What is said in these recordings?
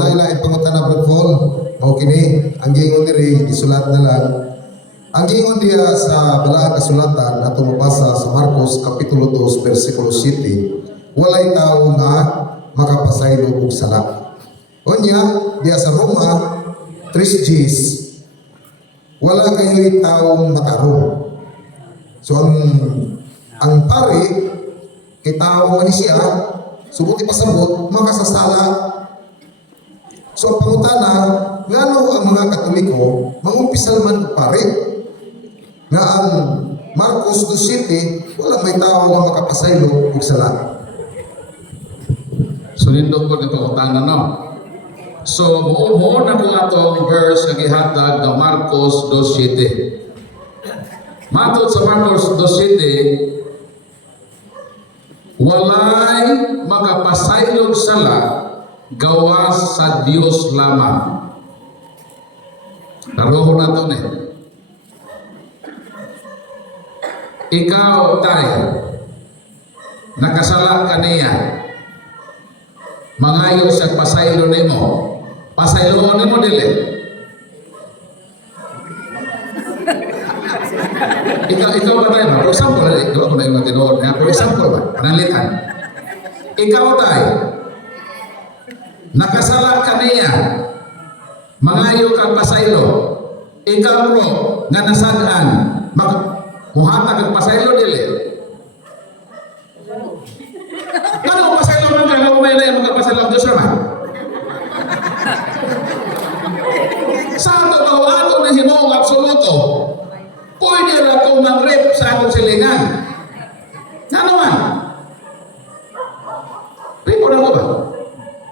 nailain pangutana Brad Paul. Mao kini ang giingon diri isulat na lang. Ang giingon diya sa balaang kasulatan ato mabasa sa Marcos kapitulo 2 bersikulo 7, walay tao nga makapasaylo og sala. Unya diya sa Roma 3 Gs, wala kayo'y taong matarong. So ang pare kay tao man siya, subuti pasabot makasasala. So ang pangutana, ngano ang mga Katoliko mangumpisal man og pare nga ang Marcos 2:7 wala may tao nga makapasaylo og sala. So nindot po ng pangutana, no? So mo na po atong verse nga gihatag ng Marcos 2:7. Matod sa Marcos 2:7, walay makapasaylog sala gawas sa Dios lamang. Naroho na ito Ikaw tayo, nakasala ka niya, mangayo sa pasaylo nimo, pasaylo nimo dili. Ikaw ba tayo? For example, ikaw ako na yung matinood niya. For example ba? Panalitan. Ikaw tayo, nakasala ka niya, mangayo kang pasaylo. Ikaw bro, nga nasadaan, muhatag ang pasaylo dili. Ano pasaylo man ka? Ano may na yung magpasaylo ang Diyos naman? Sa ato ba ato na himong absoluto, pwede na kung mag-rip sa atong silingan. Nga naman? Ripo na ko ba?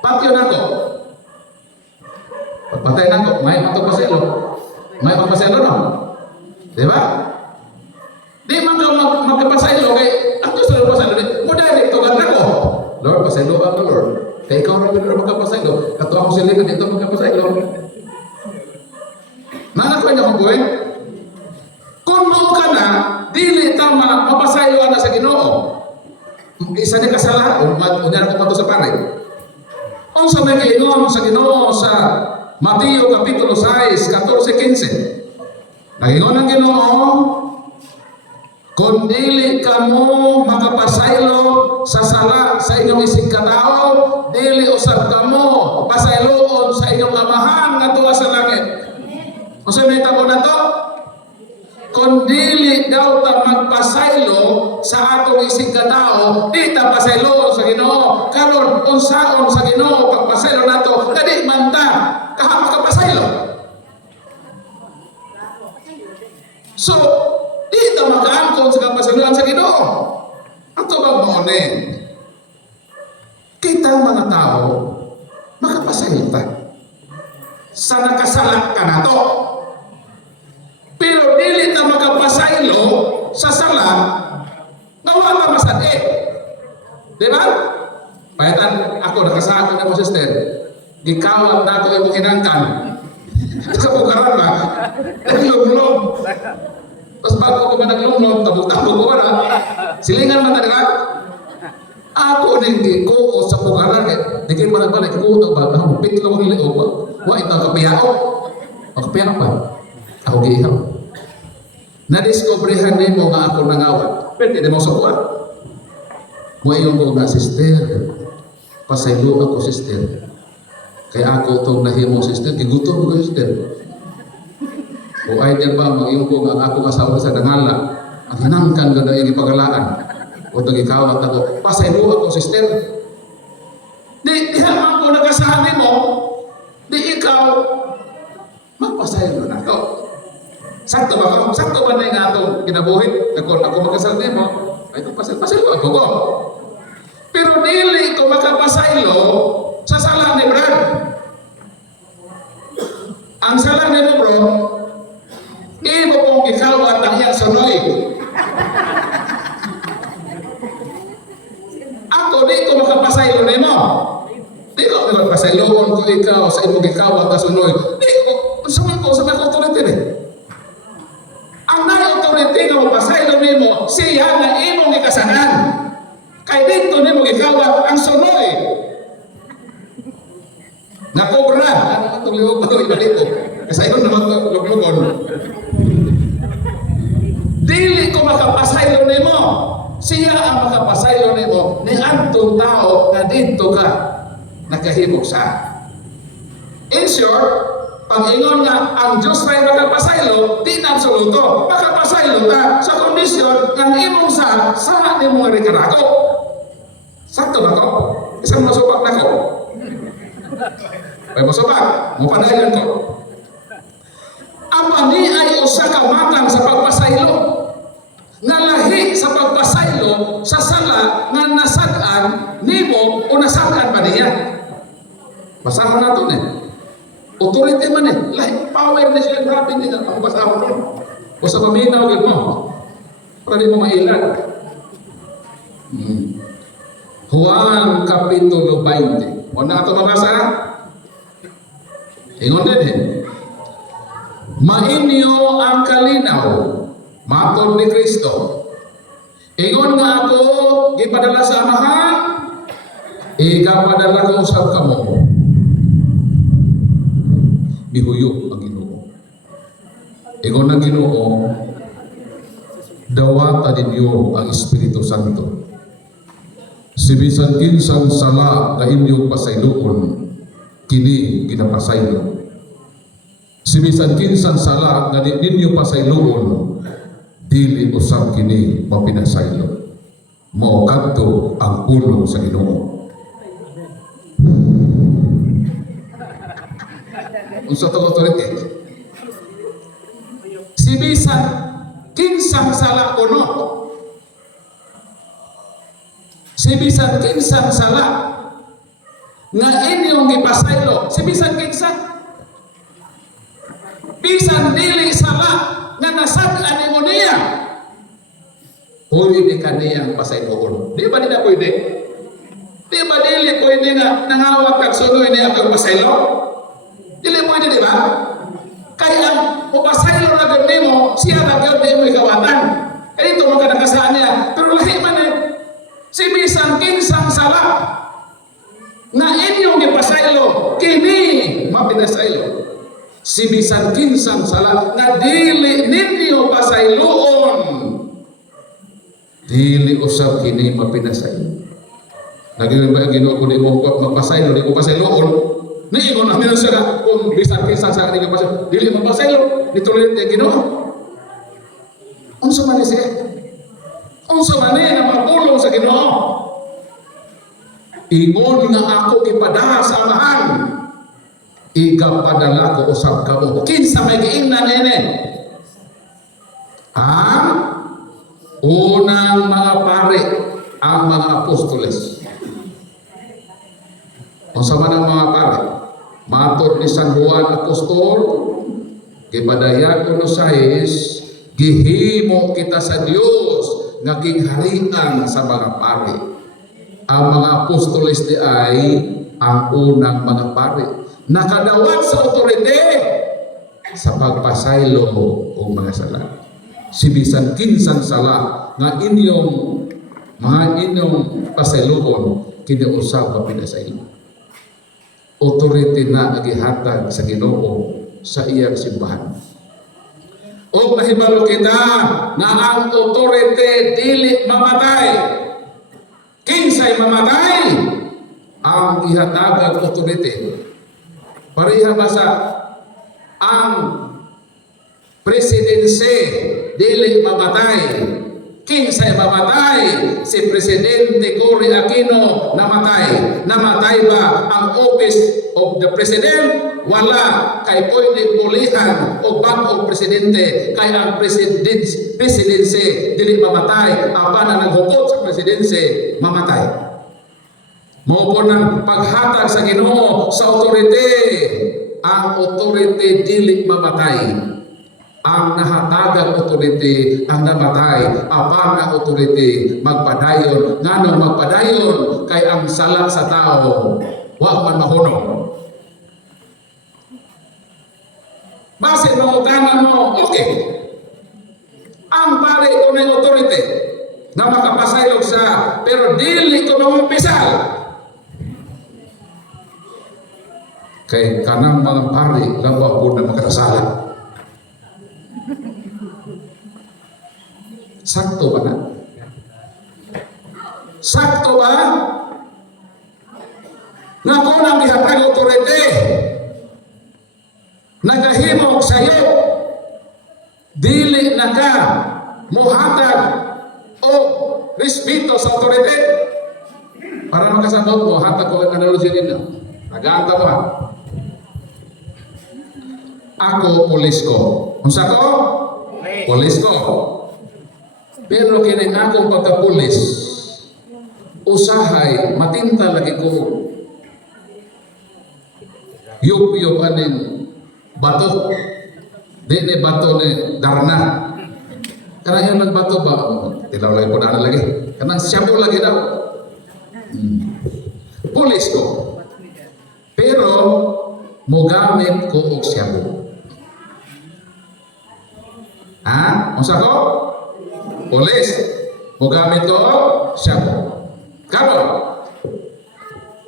Patyo na ko. Pagpatay na ko, may matagpaselo. May magpaselo, no? Diba? Di man ka magpaselo kay ang Diyos na magpaselo. Mo direct to na ko. Lord, paselo ang Lord. Kaya ikaw na pinuro magpaselo. Kato ako silingan dito magpaselo. Nanakwan niya kong buhay? Kung mo ka na, dili tama mapasaylo na sa Ginoo. Isa ni kasalanan, unyara ko pa to sa pare. Ang sa may kainom sa Ginoo sa Mateo kapitulo 6, 14-15. Nagingon ang Ginoo, kung dili ka mo makapasaylo sa sala sa inyong isig katao, dili usab ka mo pasayloon sa inyong amahan nga tuwa sa langit. Kung sa may tabo na to, kung dili daw ta magpasaylo sa atong isig katao, di ta pasaylo sa Ginoo. Karon unsaon sa Ginoo pagpasaylo nato, kadi man ta kaha makapasaylo. So, di ta makaangkon sa kapasayloan sa Ginoo. Ato bang mauni? Kita ang mga tao makapasaylo ta. Sa nakasala ka na to. Pero dili ta makapasaylo sa sala nga wala masadi. Di ba? Pahitan ako nakasako na mo sister. Gikawat na ako imong hinangkan. Sa bukaran ba? Naglumlom. Tapos bago ko ba naglumlom, tabog-tabog ko na. Silingan man talaga. Ako ning gikuo sa bukaran. Di kayo balik-balik. Kuto ba? Pitlo ang liog. Wa ito kapiyao. Kapiyao ba? Ako giihaw. Na-discoveryhan nimo nga ako nangawat. Pwede mo sa kuwan. Mo yung ko nga sister. Pasaylo ako sister. Kaya ako itong nahimong sister. Gigutom ko sister. O ay ba mag-yung ko nga ako kasawa sa dangala. At hinangkan ko na yung ipagalaan. O itong ikawat ako. Pasaylo ako sister. Di haman ko nagkasabi mo. Di ikaw magpasaylo na ako. Sakto ba ako? Sakto ba na yung atong kinabuhi? Ako magkasal mo, ay ito pasaylo ako ko. Pero dili ko makapasaylo sa sala ni Brad. Ang sala ni mo bro, imo pong ikawat ang iyang sunoy. Ako di ko makapasaylo ni mo. Di ko makapasayloon ko ikaw sa imong ikawat na sunoy. Di ko, sa mga authority ni. Ang na-authority nga mapasaylo nimo, siya na imong ikasanan. Kay dito nimo gikawat ang sunoy. Nakobra, ano ang tuliog ko, ibalik ko. Kasi yun naman ito, luglugon. Dili ko makapasaylo nimo. Siya ang makapasaylo nimo ni antong tao na dito ka nakahimog sa. In short, pag ingon nga ang Diyos ray makapasaylo, di na absoluto. Makapasaylo ka sa kondisyon ng imong sa ni mga rikarako. Sakto ba ko? Isang masubak na ko. Ay masubak, mapadayon ko. Ang pani ay usa ka matang sa pagpasaylo. Nalahi sa pagpasaylo sa sala nga nasad-an nimo o nasad-an pa niya. Basahan nato ni. Authority man eh. Lahi power na siya. Grabe din ang basahan niya. O sa paminaw gid mo. Para di mo mailan. Juan Kapitulo 20. O na ito mabasa? Ingon din eh. Mainyo ang kalinaw, matod ni Kristo. Ingon nga ako, ipadala sa amahan, ikapadala ko usap ka mo. Mihuyok ang Ginoo. Ingon na Ginoo, dawata ninyo ang Espiritu Santo. Si bisan kinsang sala na inyong pasayloon, kini ginapasaylo. Si bisan kinsang sala nga di ninyo pasayloon, dili usab kini mapinasaylo. Mao kadto ang pulong sa Ginoo. Unsa to authority? Si bisan kinsang sala kuno. Si bisan kinsang sala nga inyong gipasaylo, si bisan kinsa bisan dili sala nga nasad-an nimo niya, pwede ka niyang pasayloon. Di ba nila pwede? Di ba dili pwede nga nangawag kag sunoy niya kag pasaylo? Dili pwede, di ba? Kaya ang upasaylo na gawin nimo, siya na gawin mo ikawatan. Kaya ito mga nakasaan niya. Pero lahi man eh, si bisan kinsang sala na inyong ipasaylo, kini mapinasaylo. Si bisan kinsang sala na dili ninyo pasayloon, dili usab kini mapinasaylo. Naging ba Ginoo kun imo magpasaylo, di ko pasayloon. Niingon namin siya kung bisan kinsang sala ninyo pasaylo, dili mapasaylo, dituloy ni Ginoo. Unsa man siya? Unsa man na mapulong sa Ginoo? Ingon nga ako ipadala sa amahan, ikapadala ko usab kamo. Kinsa may giingnan nene? Ang unang mga pare, ang mga apostoles. Unsa man ang mga pare? Matod ni San Juan Apostol, gipadayan ko no sais, gihimo kita sa Dios nga gingharian sa mga pare. Ang mga apostoles di ay ang unang mga pare. Nakadawat sa otorite sa pagpasaylo o mga sala. Si bisan kinsang sala nga inyong pasayloon, kiniusap pa pinasaylo. Otorite na agihatag sa Ginoo sa iyang simbahan. O mahibalo kita na ang otorite dili mamatay. Kinsay mamatay ang ihatagang otorite. Pareha ba sa ang presidense dili mamatay? Kinsay mamatay? Si Presidente Cory Aquino namatay. Namatay ba ang office of the President? Wala. Kay pwede pulihan o bagong presidente. Kay ang presidense dili mamatay. Ang na naghukot sa presidense mamatay. Mao po ng paghatag sa Ginoo sa otorite. Ang otorite dili mamatay. Ang nahatagang otorite ang namatay. Apan ang otorite magpadayon. Nganong magpadayon? Kay ang sala sa tao wa man mahunong. Base ng utangan mo, okay. Ang pare ko may otorite na makapasayog sa, pero dili ko mamumpisal. Kay kanang mga pari lawa po na makasala. Sakto ba na? Sakto ba? Nga kung ang gihatag otorite, nagahimog sa'yo, dili na ka muhatag o respeto sa otorite. Para makasabot mo, hatag ko ang analogy ninyo. Nag-aanta mo ha? Ako, pulis ko. Unsa ko? Pulis ko. Pero kining akong pagkapulis, usahay, matinta lagi ko. Yup-yup aning bato. Di ni bato ni Darna. Karena yung nagbato ba? Tilaw lagi po na lagi. Karena siya po lagi daw. Pulis ko. Pero, mogamit ko og siya. Ha? Unsa ko? Pulis. Mogamit ko og siya. Karon,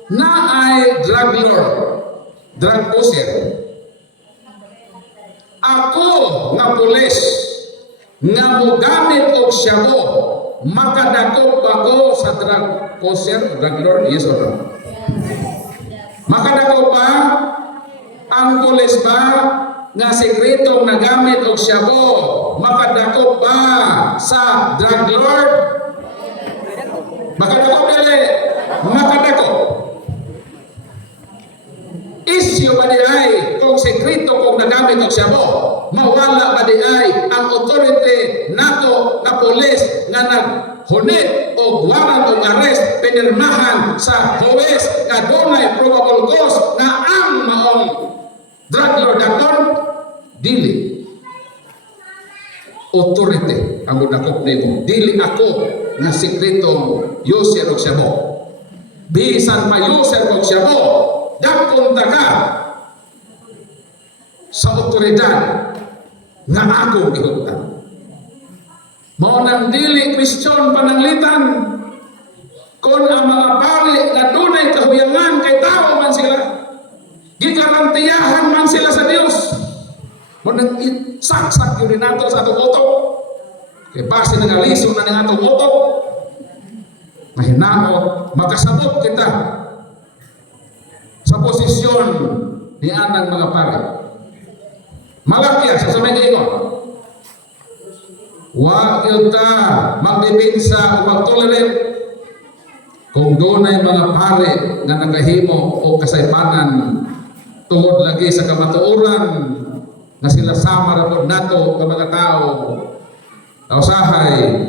na ay drug lord, drug pusher. Ako nga pulis nga mogamit og siya, makadakop ako sa drug pusher, drug lord, yes or no? Makadakop ba ang pulis ba nga sekretong nagamit og syabo, makadakop ba sa drug lord? Makadakop dili, makadakop. Isyu ba di ay kung sekreto kung nagamit og syabo, mawala ba di ay ang authority nato na pulis nga naghunit o warrant of arrest pinirmahan sa huwes nga dunay probable cause nga ang maong drug lord akon dili authority ang mudakop nimo, dili ako nga sekretong user og syabo. Bisan pa user og syabo, dakon ta ka sa otoridad nga akong gihuptan. Mao nang dili question pananglitan kung ang mga pari nga dunay kahuyangan kay tao man sila, gikarantiyahan man sila sa Dios. Mao nang saksak yun nato sa atong utok. Kay base nga lisod na ning atong utok, mahinaot makasabot kita sa posisyon ni anang mga pari. Malakya sa samay kaingon, wa kita magdepensa o magtolerate kung dunay mga pare nga nakahimo o kasaypanan tungod lagi sa kamatuoran nga sila sama ra pod nato ka mga tao. Usahay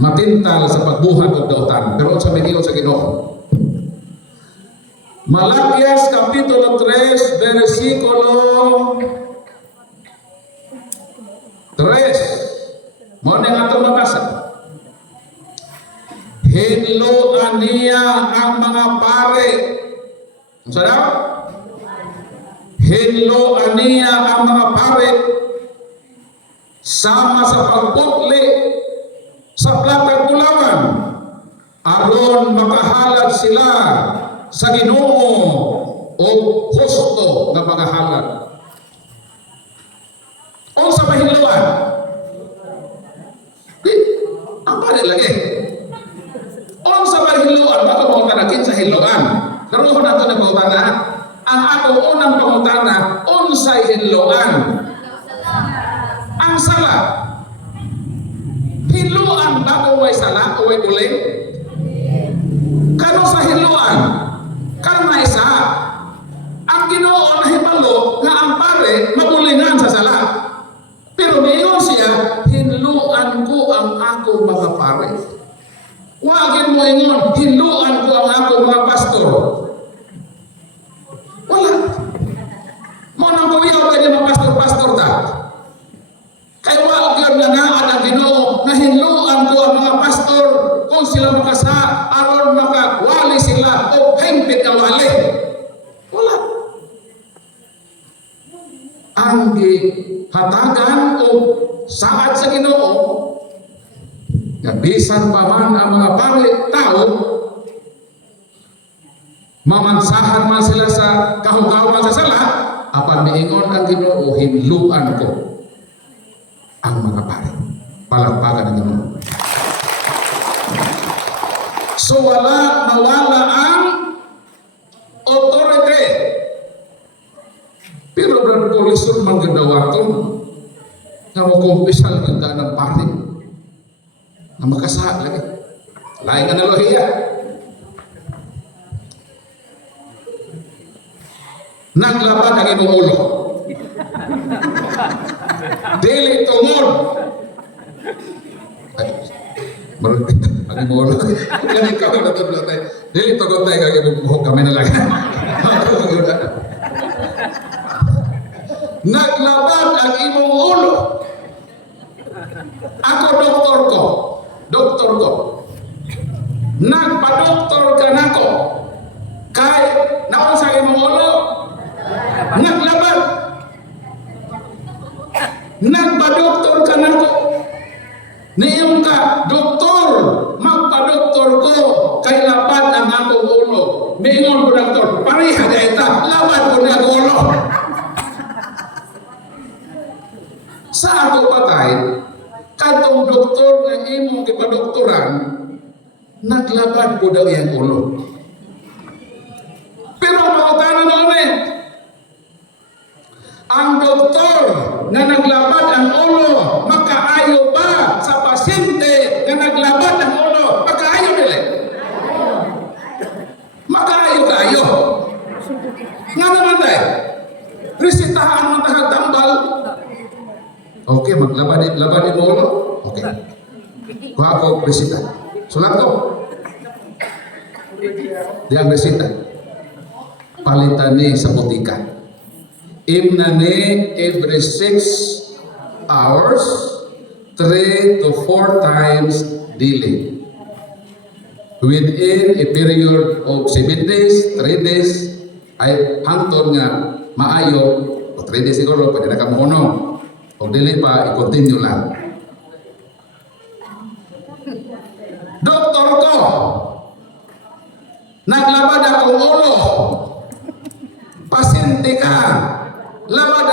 matintal sa pagbuhat og dautan. Pero sa Ginoo sa Ginoo, Malakias Kapitulo 3 versikulo 3. Mo ning atong mabasa. Hinloan niya ang mga pare. Unsa daw? Hinloan niya ang mga pare sama sa pagputli sa platag kulawan aron makahalad sila sa Ginoo o husto nga magahalad. Unsa mahinloan? Ang pare lagi. Unsa mahinloan? Baka mo tanakin sa hinloan. Karuho nato na pangutana. Ang akong unang pangutana, unsay hinloan? Ang sala. Hinloan ba kung may sala o may buling? Kano sa hinloan? Karma isa. Ang Ginoo nahibalo nga ang pare mabulingan sa sala. Pero niyon siya, hinluan ko ang ako mga pare. Wagin mo ingon, hinluan ko ang ako mga pastor. Wala. Mo nang kuyaw kayo mga pastor-pastor ta. Kaya wag yun na naan ang Ginoo na hinluan ko ang mga pastor kung sila makasa aron makakwali sila o hingpit na wali. Wala. Ang hatagan o saad sa Ginoo nga bisan pa man ang mga pare tao mamansahan man sila sa kahugawan sa sala, apan miingon ang Ginoo, hinluan ko ang mga pari. Palakpakan ng Ginoo. So nawala ang authority. Pero brad ko, lisod man gadawaton na mo kumpisal ganda ng pari na makasa lagi. Lain analohiya. Naglaban ang imong ulo. Dili tungod. Ay, marunong ang imong ulo. Kani ka na tabla tay. Dili tungod tay kag imong buhok kami na lang. Naglaban ang imong ulo. Ako doktor ko. Nagpa-doktor ka nako. Kay naon sa imong ulo? Naglaban. Nagpa-doktor ka nako. Niyong ka, doktor, magpa-doktor ko, kay laban ang akong ulo. Mingon ko doktor, pareha na ita, laban ko na ang ulo. Sa ato patay, katong doktor nga imong gipadoktoran, naglaban ko daw yung ulo. Pero mautanan mo ang doktor na naglabad ang ulo, makaayo ba sa pasyente na naglabad ang ulo? Makaayo nila? Makaayo kayo. Nga naman tayo, resitahan mo tahag tambal. Okay, labad mo ulo? Okay. Kuha ko resita. Sulat ko. Di ang resita. Palitan ni sa butika. Imna ni every 6 hours, 3 to 4 times daily. Within a period of 7 days, 3 days, ay hangtod nga maayo, o 3 days siguro, pwede na kamuunong. O dili pa, i-continue lang. Doktor ko, naglabad akong ulo. Pasyente ka, labad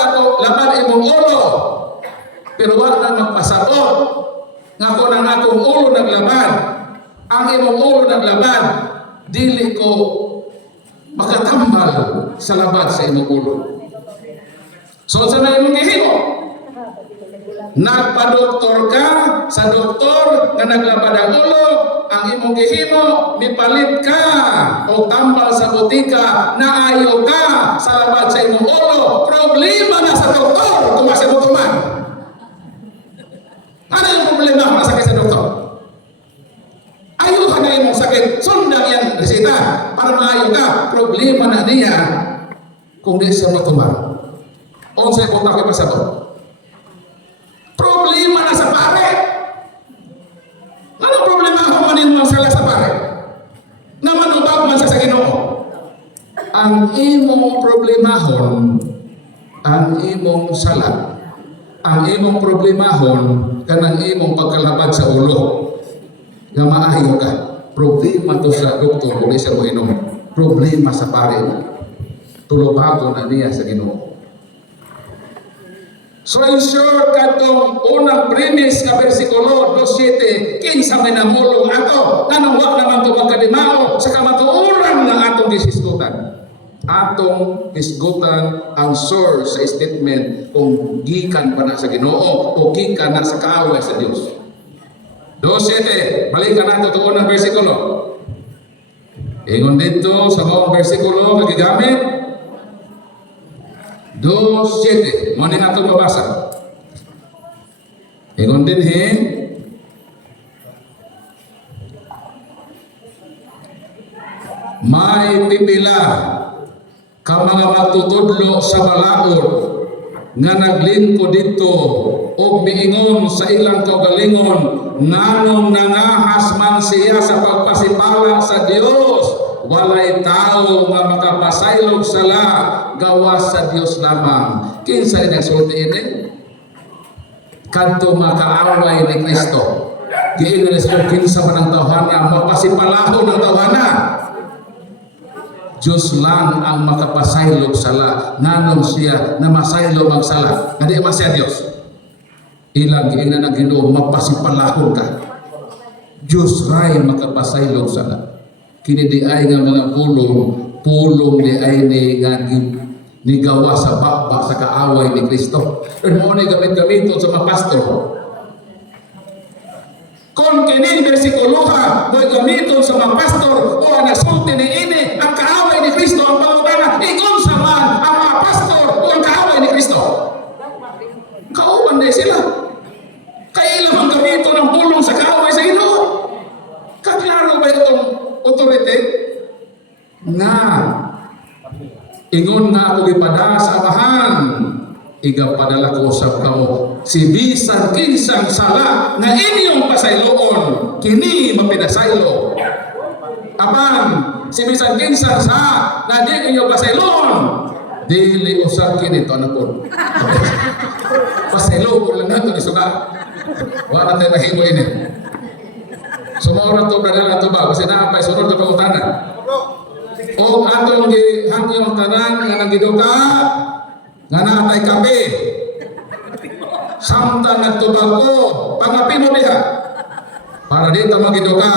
imong ulo. Pero wala na magpasabot. Nga ko nang akong ulo naglaban. Ang imong ulo naglaban. Dili ko makatambal sa labad sa imong ulo. So sa na imong gihimo? Nagpa-doktor ka sa doktor nga naglabad ang ulo, ang imong gihimo, mipalit ka o tambal sa butika, naayo ka sa labad sa imong ulo. Problema na sa doktor kung masabot man. Ano yung problema kung nasakit sa doktor? Ayaw ka na imong sakit, sundan yan resita para maayo ka. Problema na niya kung di siya matuman. Unsay kung takip pasabot? Problema na sa pare. Ano problema kung manin mo sila sa pare? Na manubag man sa Ginoo. Ang imong problemahon, ang imong sala, ang imong problemahon, kanang imong pagkalabad sa ulo. Nga maayo ka. Problema to sa doktor kung di siya mo inom. Problema sa pare. Tulubago na niya sa Ginoo. So in short, katong unang premise nga bersikulo 2:7, kinsa may namulong ato, nanong wa naman ito magkadimao, sa kamatuoran ng atong disisgutan. Atong disgutan ang source sa statement kung gikan pa na sa Ginoo o gikan na sa kaaway sa Dios. 2:7, balikan nato ito unang bersikulo. Ingon dito sa mga bersikulo kagigamit 2:7, mo nga itong mabasa. Ingon din may pipila ka mga matutudlo sa balaod nga naglingko dito o miingon sa ilang kaugalingon nganong nangahas man siya sa pagpasipala sa Dios. Walay tao nga makapasaylog sala gawas sa Dios lamang. Kinsa ini sulti ini? Kanto makaaway ni Kristo. Giingon ni Kristo kinsa man ang tawhana mapasipalahon ang tawhana. Diyos lang ang makapasaylog sala. Nanon siya na masaylog ang sala. Nga di masaya Diyos. Ilang giingnan ang Ginoo mapasipalahon ka. Diyos ray makapasaylog sala. Kini di ay nga mga pulong di ay ni gawa sa bakbak sa kaaway ni Kristo. And mo ni gamit-gamiton sa mga pastor. Kung kini bersikuloha mo gamiton sa mga pastor o ang nasulti ni ini ang kaaway ni Kristo ang pangutana ikon sa man ang mga pastor o ang kaaway ni Kristo. Kauban na sila. Kailan ang gamiton ng pulong sa kaaway sa Ginoo? Kaklaro ba itong authority? Nga ingon nga ako gipada sa amahan igapadala ko sa kamo si bisan kinsang sala na inyong pasayloon kini mapinasaylo apan si bisan kinsang sa na di inyong pasayloon dili usab kini to anakon pasaylo ko lang nato ni suga wala tayo nahimo ini sumora to kadala to ba kasi naapay sunod na pangutana o atong gihangyong tanan nga naggiduka nga natay kape samtang nagtubako pangapino diha para dito magiduka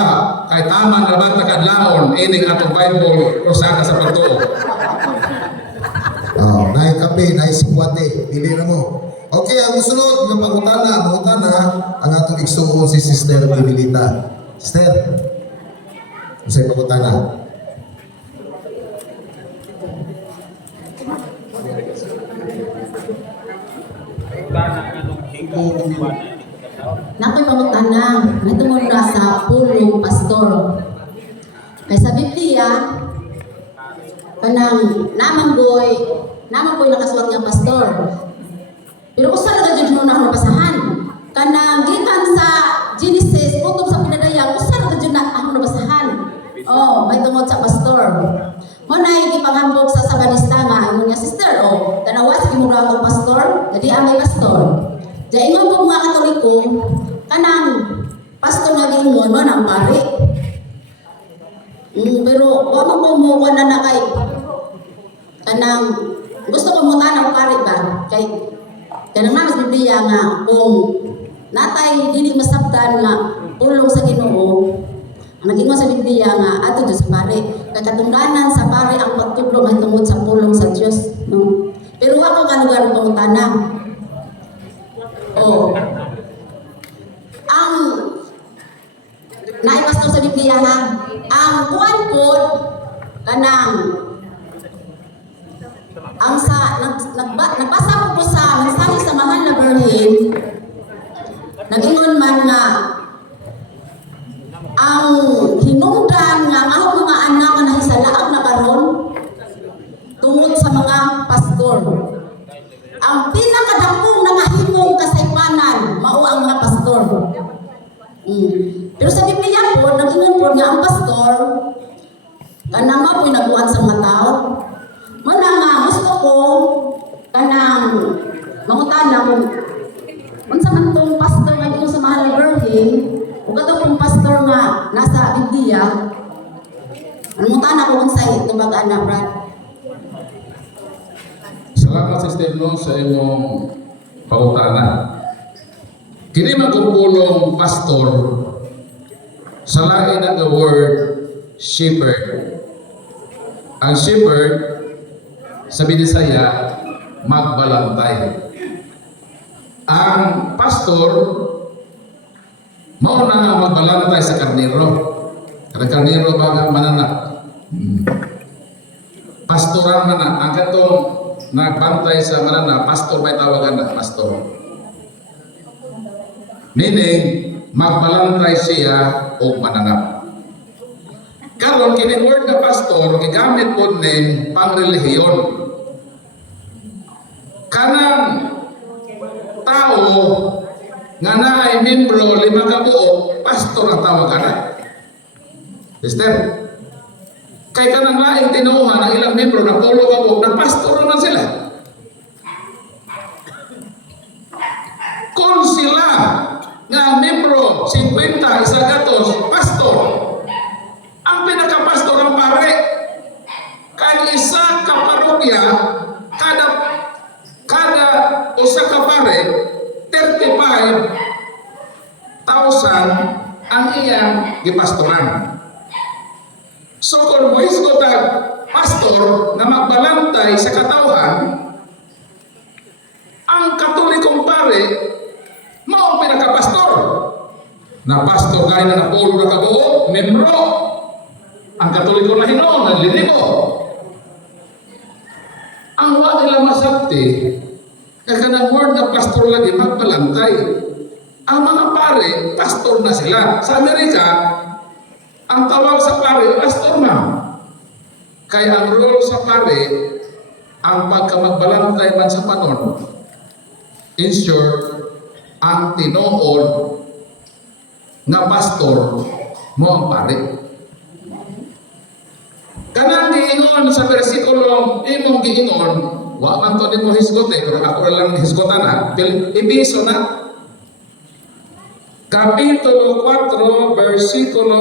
kay taman na ba takadlaon ining atong Bible usaka sa pagtuo. Naay kape, naay sikwate, pili na mo. Okay, ang sunod nga pangutana ang atong igsuon si Sister Bibilita. Sister, unsay pangutana? Nakoy pangutana, natungod na sa pulong pastor. Kay sa Biblia, kanang namanggoy nakasulat nga pastor. Pero usa ra gid mo na basahan. Kanang gikan sa Genesis utom sa pinadayang usa ra gid na ako nabasahan. Oh, may tungod sa pastor. Mo na gipanghambog sa Sabanista nga ingon niya sister, oh, tanawa sa gimura akong pastor, dadi ang may pastor. Di ingon po mga Katoliko, kanang pastor nga giingon mo ng pari. Pero wala mo na kay kanang gusto ko mo tanang pari ba? Kay kanang mas Biblia nga kung natay dili masabtan nga pulong sa Ginoo. Ang nag-ingon sa Biblia nga ato sa pari. Kay katungdanan sa pari ang pagtudlo mahitungod sa pulong sa Dios, no? Pero ako kanugar pangutana. Oh. Ang naipastor sa Biblia ha, ang kuwan po kanang ang sa nagbasa ko sa mensahe sa mahal na Berlin, nag-ingon man nga ang hinungdan nga ang mga anak nga nahisalaag na karon tungod sa mga pastor. Ang pinakadakong nangahimong kasaypanan mao ang mga pastor. Pero sa Biblia po, nag-ingon po nga ang pastor kanang mao po'y nagkuhan sa mga tao. Muna nga gusto ko kanang mangutana mo unsa man tong pastor nga dito sa mahal na Berlin o kato pong pastor nga nasa Biblia. Mangutana ko unsay tubag ana Brad. Salamat Sister No sa imong pangutana. Kini magpulong pastor sa lain ang the word shepherd. Ang shepherd sa Bisaya magbalantay. Ang pastor mao na nga magbalantay sa karnero. Kada karnero ba mananap. Pastoran man ang katong nagbantay sa manana, pastor may tawagan na pastor. Meaning, magbalantay siya o mananap. Karon kini word na pastor, gigamit po ni pangrelihiyon. Kanang tao nga naay membro 5 ka buok, pastor ang tawagan na. Sister, kay kanang laing tinuuhan ang ilang membro na 10 ka buok, nagpastor naman sila. Kung sila nga membro 50 isagatos pastor ang pinakapastor ang pare kada usa ka pare 35,000 ang iyang gipastoran. So kung mohisgot ang pastor na magbalantay sa katawhan, ang katolikong pare mao ang pinakapastor. Na pastor gaya na napulo na kabuo, membro. Ang katoliko na Hinoon, ang linibo. Ang wa nila masabti, kaya kanang word na pastor lagi magbalantay. Ang mga pare, pastor na sila. Sa Amerika, ang tawag sa pare, pastor na. Kaya ang role sa pare, ang pagkamagbalantay man sa panon, in short, ang tinuod na pastor mo ang pare. Kanang giingon sa versikulo imong giingon, wa man to nimo hisgote, pero ako lang hisgotan na. Episo na Kapitulo 4, versikulo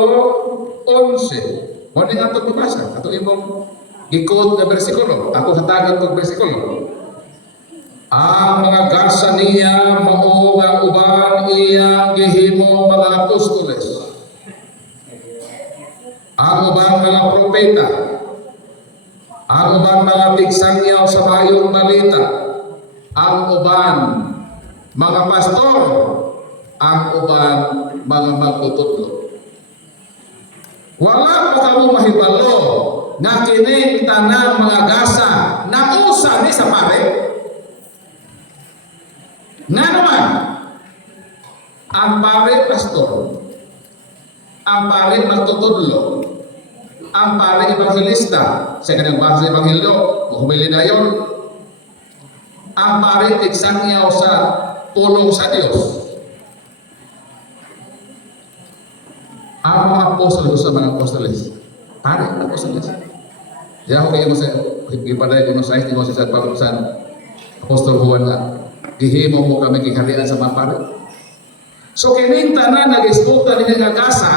11. Mo ni ato mabasa, ato imong gikot na bersikulo. Ako hatagan tong bersikulo. Ang mga gasa niya mao nga uban iyang gihimo mga apostoles. Ang uban mga propeta. Ang uban mga tigsangyaw sa bayong balita. Ang uban mga pastor. Ang uban mga magtutudlo. Wala pa kamo mahibalo na kining tanang mga gasa na usa ni sa pare. Nga naman, ang pare pastor, ang pare magtutudlo, ang pare evangelista, sa kanang basa evangelyo, humili na yun, ang pare tigsangyaw sa pulong sa Diyos. Ang mga apostolos sa mga apostoles, pare apostoles. Di ako kayo sa ipaday ko sa isang sa pagkakusan Apostol Juan nga, gihimo mo kami kiharian sa mga pare. So kining tanan nag-isputa ni nga gasa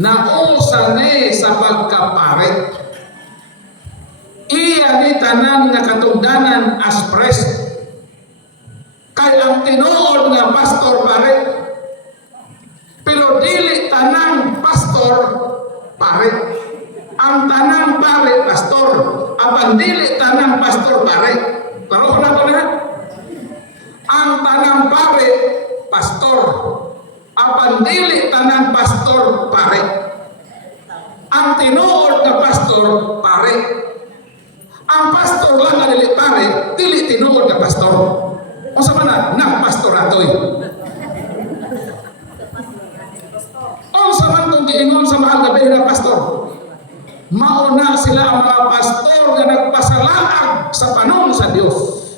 na usa ni sa pagkapare. Iya ni tanan nga katungdanan as priest. Kay ang tinuod nga pastor pare. Pero dili tanang pastor pare. Ang tanang pare pastor. Apan dili tanang pastor pare. Pero na ko na. Ang tanang pare pastor. Apan dili tanang pastor pare. Ang tinuod na pastor pare. Ang pastor lang nga dili pare, dili tinuod na pastor. O sa mana nang pastoratoy. Sa man kung giingon sa mahal gabi na pastor, mauna sila ang mga pastor na nagpasalaag sa panahon sa Diyos.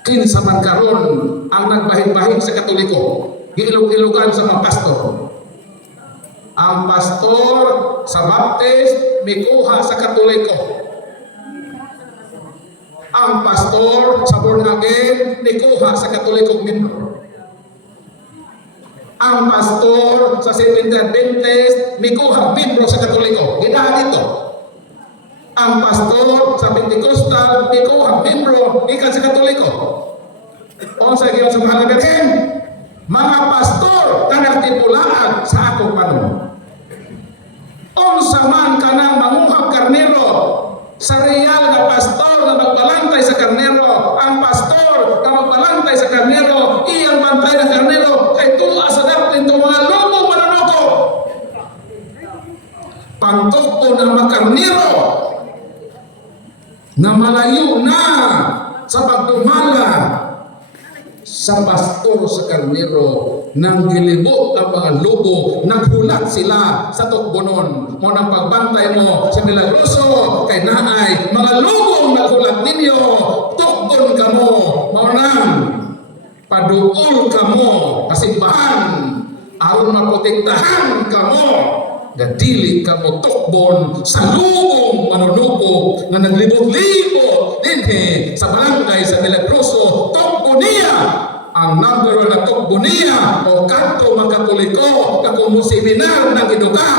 Kinsa man karon ang nagbahing-bahing sa Katoliko, giilog-ilogan sa mga pastor. Ang pastor sa Baptist mikuha sa Katoliko. Ang pastor sa born again mikuha sa Katolikong membro. Ang pastor sa Seventh Adventist mikuha membro sa Katoliko. Ginahan dito. Ang pastor sa Pentecostal mikuha membro ikan sa Katoliko. O sa giyon sa mahal na Birhen, mga pastor na nagtipulaan sa akong panahon. Unsa man kanang manguhag karnero sa real na pastor na magbalantay sa karnero, ang pastor na magbalantay sa karnero, iyang bantay ng karnero kay tuwa sa daplin itong mga lobo mananoko. Pangtukto ng mga karnero na malayo na sa pagdumala sa pastor sa karnero nang gilibot ang mga lobo, naghulat sila sa tukbonon. O nang pagbantay mo sa Milagroso, kay naay, mga lobo naghulat ninyo, tukbon ka mo, maunang, paduol ka mo, kasimbahan, aron maprotektahan ka mo, gadili ka mo tukbon sa lubong manunuko na naglibot-libot dinhe sa barangay sa Milagroso, tukbon niya ang number one na tukbo niya o kanto mga Katoliko na kumusiminar ng iduka.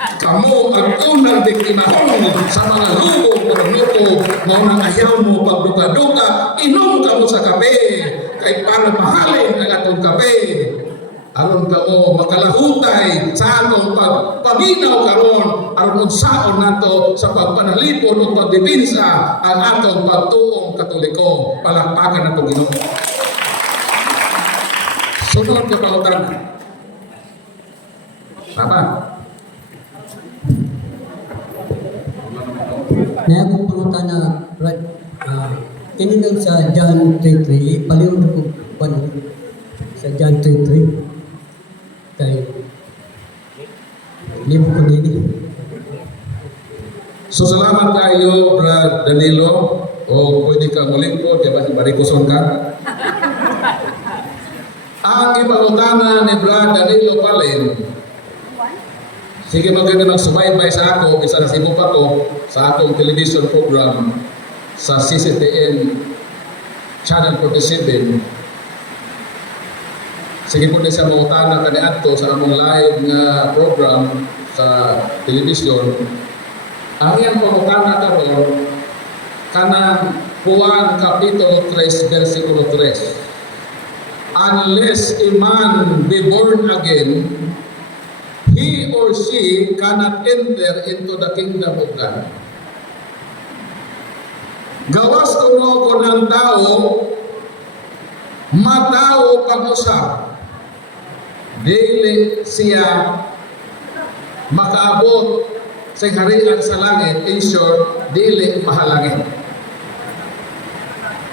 Kamu ang unang biktimahon sa mga lubog o nuko, maunang ayaw mo pagduga-duga, inom ka mo sa kape, kay para mahalin ang atong kape. Aron ka mo makalahutay sa atong pagpaminaw karon, aron unsaon nato sa pagpanalipon o pagdepensa ang atong pagtuong Katoliko. Palakpakan nato Ginoo. Sunod na pangutan. Tama. Kaya akong pangutan na kini lang sa John 3:3, paliw na ko sa John 3:3 kay libo ko din. So salamat kayo, Brad Danilo, o pwede kang malingkod, diba si Barikoson ka? Ang ipautana ni Brad Danilo Palen, sige maganda magsubaybay sa ako, isa na sibo pa ko, sa akong television program sa CCTN Channel 47. Sige po din sa mautana kaniadto sa among live nga program sa television. Ang iyang pangutana karon kanang Juan Kapitulo 3 versikulo 3. Unless a man be born again, he or she cannot enter into the kingdom of God. Gawas kuno ko ng tao, matao pag-usap, dili siya makaabot sa harian sa langit, in short, dili mahalangin.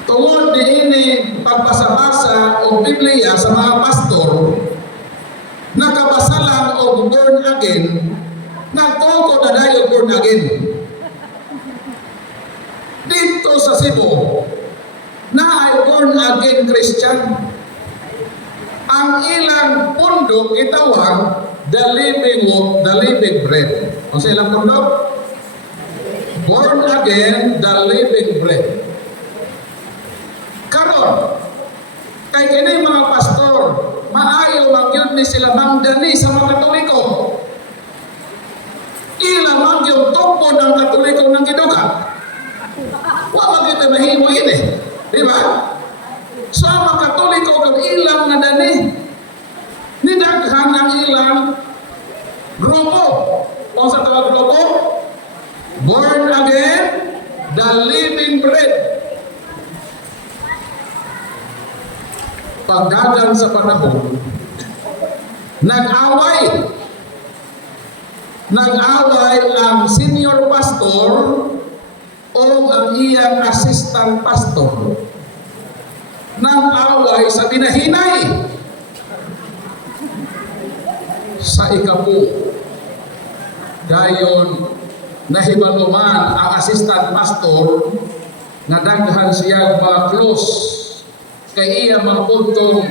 Tungod diini pagbasa-basa o Biblia sa mga pastor, nakabasa lang o born again, nagtuko na dayo born again. Dito sa Cebu, na ay born again Christian. Ang ilang pundok itawag the living bread. Ang sa ilang pundok? Born again, the living bread. Karon, kay kini mga pastor, maayo magyud ni sila mangdani sa mga Katoliko. Ila magyud tupod ang Katoliko ng giduga. Wa magyud mahimo ini, di ba? So ang mga Katoliko kag ilang nga dani, nidaghan ang ilang grupo. Kung sa tawag grupo, born again, the living bread. Pagdagan sa panahon, nag-away ang senior pastor o ang iyang assistant pastor. Nag-away sa binahinay. Sa ikapu, dayon nahibaluman ang assistant pastor na daghan siya mga close kay iya mga puntong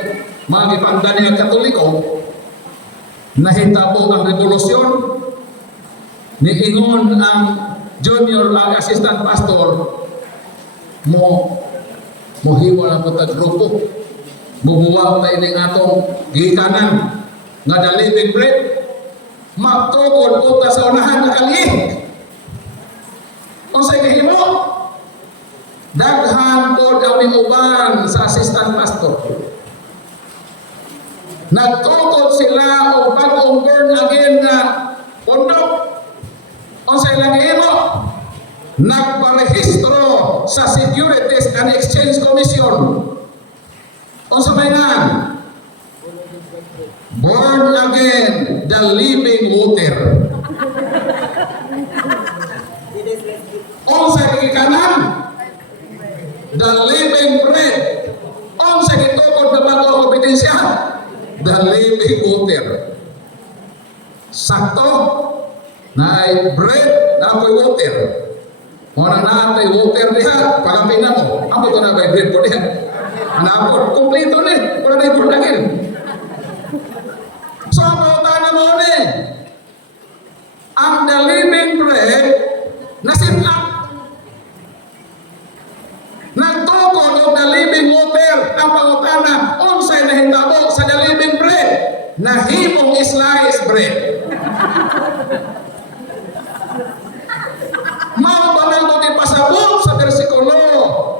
mga gipangdan niya Katoliko. Nahitabo ang revolusyon, niingon ang junior assistant pastor mohiwala ang putag grupo, bubuwag tayo ng atong gikanan nga the living bread, magtukod puta sa unahan na kaliit. Kung sa ikahimo, daghan po kami uban sa assistant pastor. Nagtukod sila o bagong born again na pundok. Kung sa ilang ihimo, nagparehistro sa Securities and Exchange Commission. Kung sa mainan, born again, the living water. Kung sa ikikanan, the living bread. Kung sa kitukod na bago ang kompetensya, the living water. Sakto, na ay bread, na ako'y water. Muna na ay water niya, pagapin na mo. Ako ito na ba bread ko niya? Anapot, kumplito niya. Wala na yung burnakin. So, pautan mo ni, ang the living bread, nasit up. Nagtukod o the living water, ang pangutana, unsay nahitabo sa the living bread, nahimong slice bread.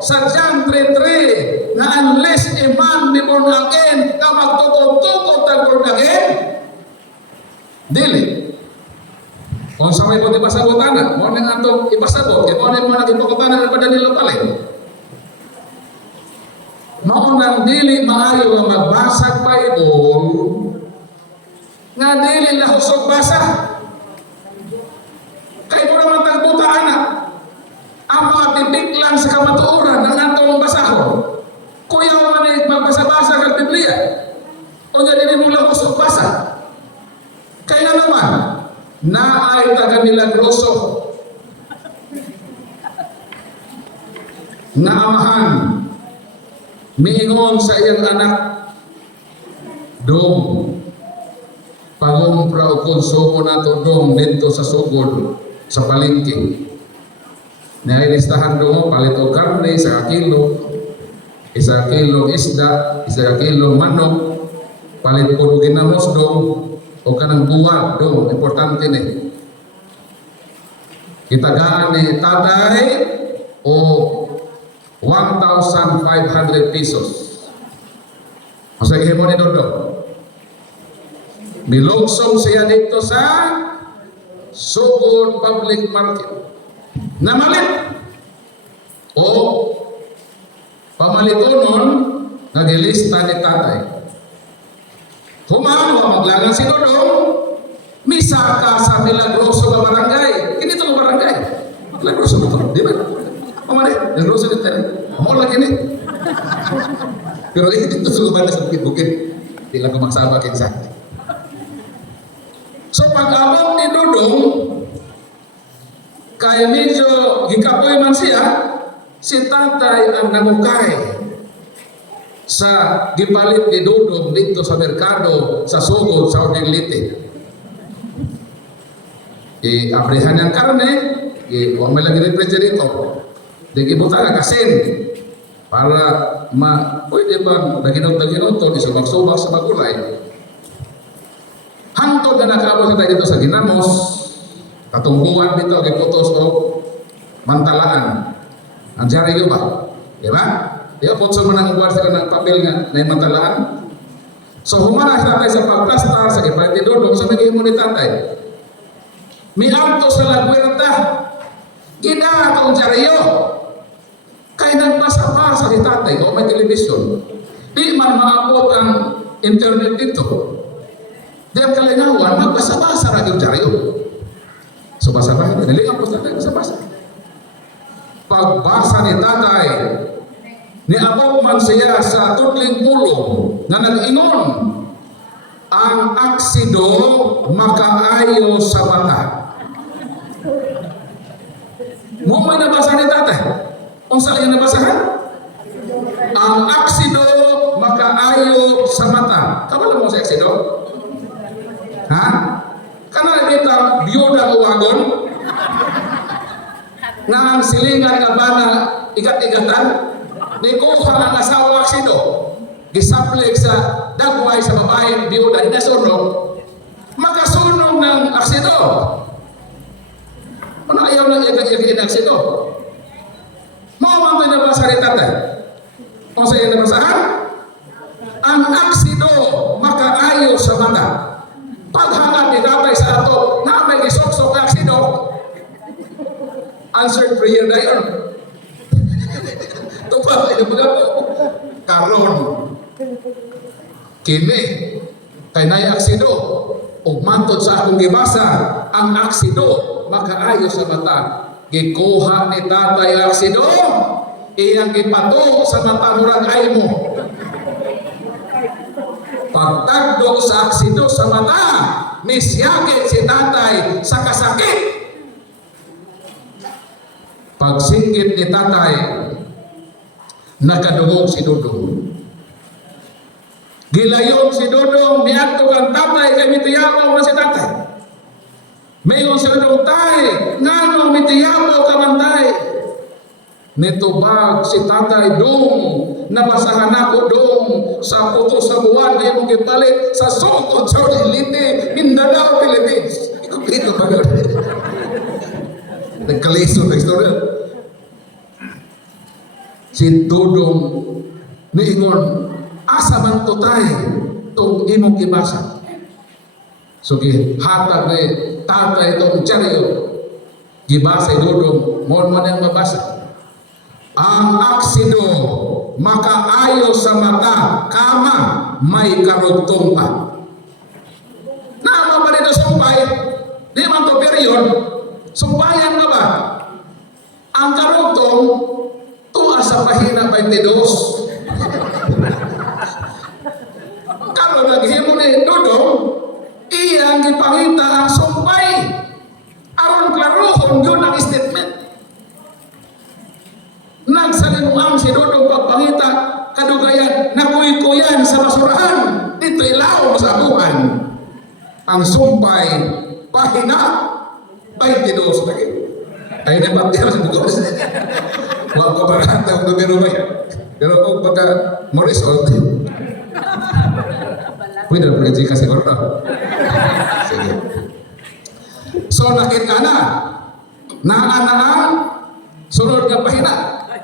sa John 3:3 na unless a man be born again, ka magtukod-tukod tag born again, dili. Kung sa may pati pasagutan, mo nang atong ipasabot, mo nang mga ipakutanan ng padalilo pala. Maunang dili maayo nga magbasag Bible nga dili na husog basa. Kay mo naman tagbuta anak. Ang mga bibig lang sa kamatuoran ng atong basahon. Kuya mo man magbasa-basa kag Biblia. O nga dili mo lang husog basa. Kaya naman, naay taga milagroso na amahan miingon sa iyang anak, dong pangumpra o konsumo nato dong dito sa sugod sa palengke. Nailistahan dong palit o karne sa kilo, isa kilo isda, isa kilo manok, palit po ginamos dong o kanang buwan dong, importante ni. Kitagaan ni tatay o 1,500 pesos. Masa gihimo ni Dodo. Milugsong siya dito sa Sugod Public Market. Namalit. O pamalitonon nagilista ni tatay. Humano maglagan si Dodo. Misaka sa Milagroso nga barangay. Kinito nga barangay. Milagroso ba ito? Di ba? Pamalik, Milagroso dito. Mo lagi ni. Pero dito sa lugar sa bukid-bukid. Di lang kumaksaba kinsa. So pag-abot ni Dudong, kaya medyo hikapoy man siya, si tatay ang nangukay sa gipalit ni Dudong dito sa merkado sa Sugod, sa Ordinlite. Abrihan ng karne, huwag may lagi refrigerator. Di kibuta na kasin para pwede bang daginot-daginot to, isa magsubak sa magulay. Hantod na nakaabot tayo dito sa Ginamos, katungguan dito, giputos o mantalaan. Ang diaryo ba? Di ba? Di ba, putso mo nang buwan sila ng papel nga na yung mantalaan. So, humanas tatay sa pagplastar, sa kipalit ni Dodong, sa naging mo ni tatay. May auto sa lagwerta, gina ang diaryo. Kaya nagbasa-basa ni tatay, o may telebisyon. Di man maabot ang internet dito. Di ang kalinawan, magbasa-basa rin yung diaryo. So basa-basa, nilingan po sa tatay, basa-basa. Pagbasa ni tatay, niabot man siya sa tudling pulong na nag-ingon, ang aksido makaayo sa mata. Mo may nabasa ni tatay? Kung saan yung nabasahan? Ang aksido makaayo sa mata. Kabala mo sa aksido? Ha? Kana dito biyuda o wagon? Nga ang silingan nga ba na igat-igatan? Ni kuha ang asawa aksido. Gisaplik sa dagway sa babae biyuda. Inasunog. Magkasunog ng aksido. Ano ayaw lang igat-igatan ng aksido? Mau man tayo nabasa ni tatay? Kung sa'yo nabasahan? Ang aksido makaayo sa mata. Paghangat ni tatay sa ato na may gisok-sok na aksido, answered prayer na yun. Ito pa, mga po. Karon. Kini. Kay na'y aksido. O mantod sa akong gibasa, ang aksido makaayo sa mata. Gikuha ni tatay aksido, iyang ipato sa mata murag ay mo. Pagtagdok sa aksido sa mata, misyagit si tatay sa kasakit. Pagsingkit ni tatay, nakadungog si Dudong. Gilayon si Dudong, niadto kang tatay, kay mitiyapaw na si tatay. Mayon si Dudong tay, ngano mitiyapaw ka man tay. Nitubag si tatay dong, nabasahan ako dong, sa puto sa buwan na yung gipalit sa Sugod sa Ordinlite, Mindanao, Philippines. Ito ba yun? Nagkaliso na istorya. si Dudong niingon, asa man to tay itong imong gibasa. So hatag ni tatay itong Charyo, gibasa Dudong, mo nang mabasa. Ang aksido makaayo sa mata, kama may karugtong pa. Nama ba dito sumpay? Di man to period, sumpayan na ba? Ang karugtong, tuwa sa pahina 22. Kalau naghimo ni Dudong, iyang gipangita ang sumpay. Aron klarohon yun ang statement. Nagsalimuang si Dudong pagpangita, kadugayan, nakuy-kuyan sa basurahan, dito ilaw sa buwan. Ang sumpay, pahina 22 lagi. Ay dapat dia sa bugos. Wa ko ba ang numero ba yan? Pero kung pagka mo result, pwede na pwede kasi ko na. Sige. So nakita na ang sunod nga pahina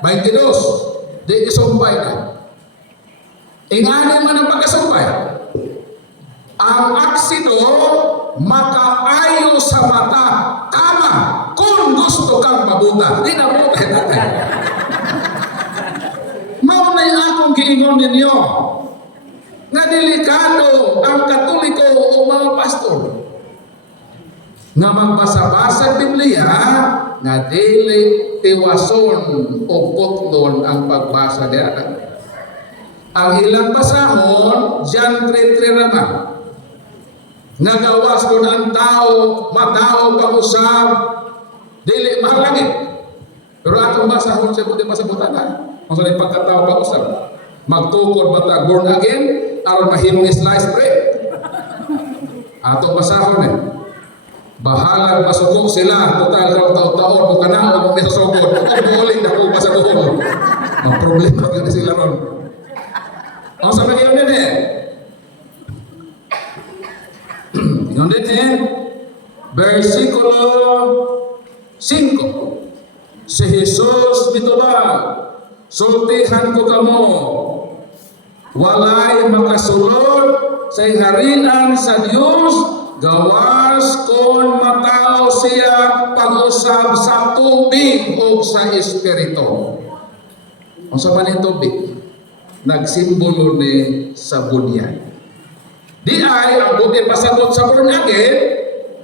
22. Di isumpay na. Ingani man ang pagkasumpay. Ang aksido makaayo sa mata, kama kung gusto kang mabuta. Di na buta natin. Mao na akong giingon ninyo nga delikado ang Katoliko o mga pastor nga magbasa-basa Biblia nga dili tiwason o putlon ang pagbasa diyan. Ang ilang basahon, John 3:3 naman. Nagawas ko na ang tao, matao pag-usap, dili mahalangit. Pero atong basahon siya puti masabutan na. Masalit pagkatao pag-usap. Magtukod ba born again, aron mahimong slice bread. Atong basahon eh. Bahalag masugok sila, total karong taon-taon, kung kanao, kung may sasugod, kung buuling na kung masaguhol. Ang problema yun sila ron. Ang sabi yun din eh. Yun din eh. Versikulo 5. Si Jesus mitubag, sultihan ko kamo, walay makasulod sa harian sa Dios, gawas kon matao siya pag-usab sa tubig o sa espiritu. Ang sa maning tubig, nagsimbolo ni sa bunyag. Di ay ang buti pasabot sa born again,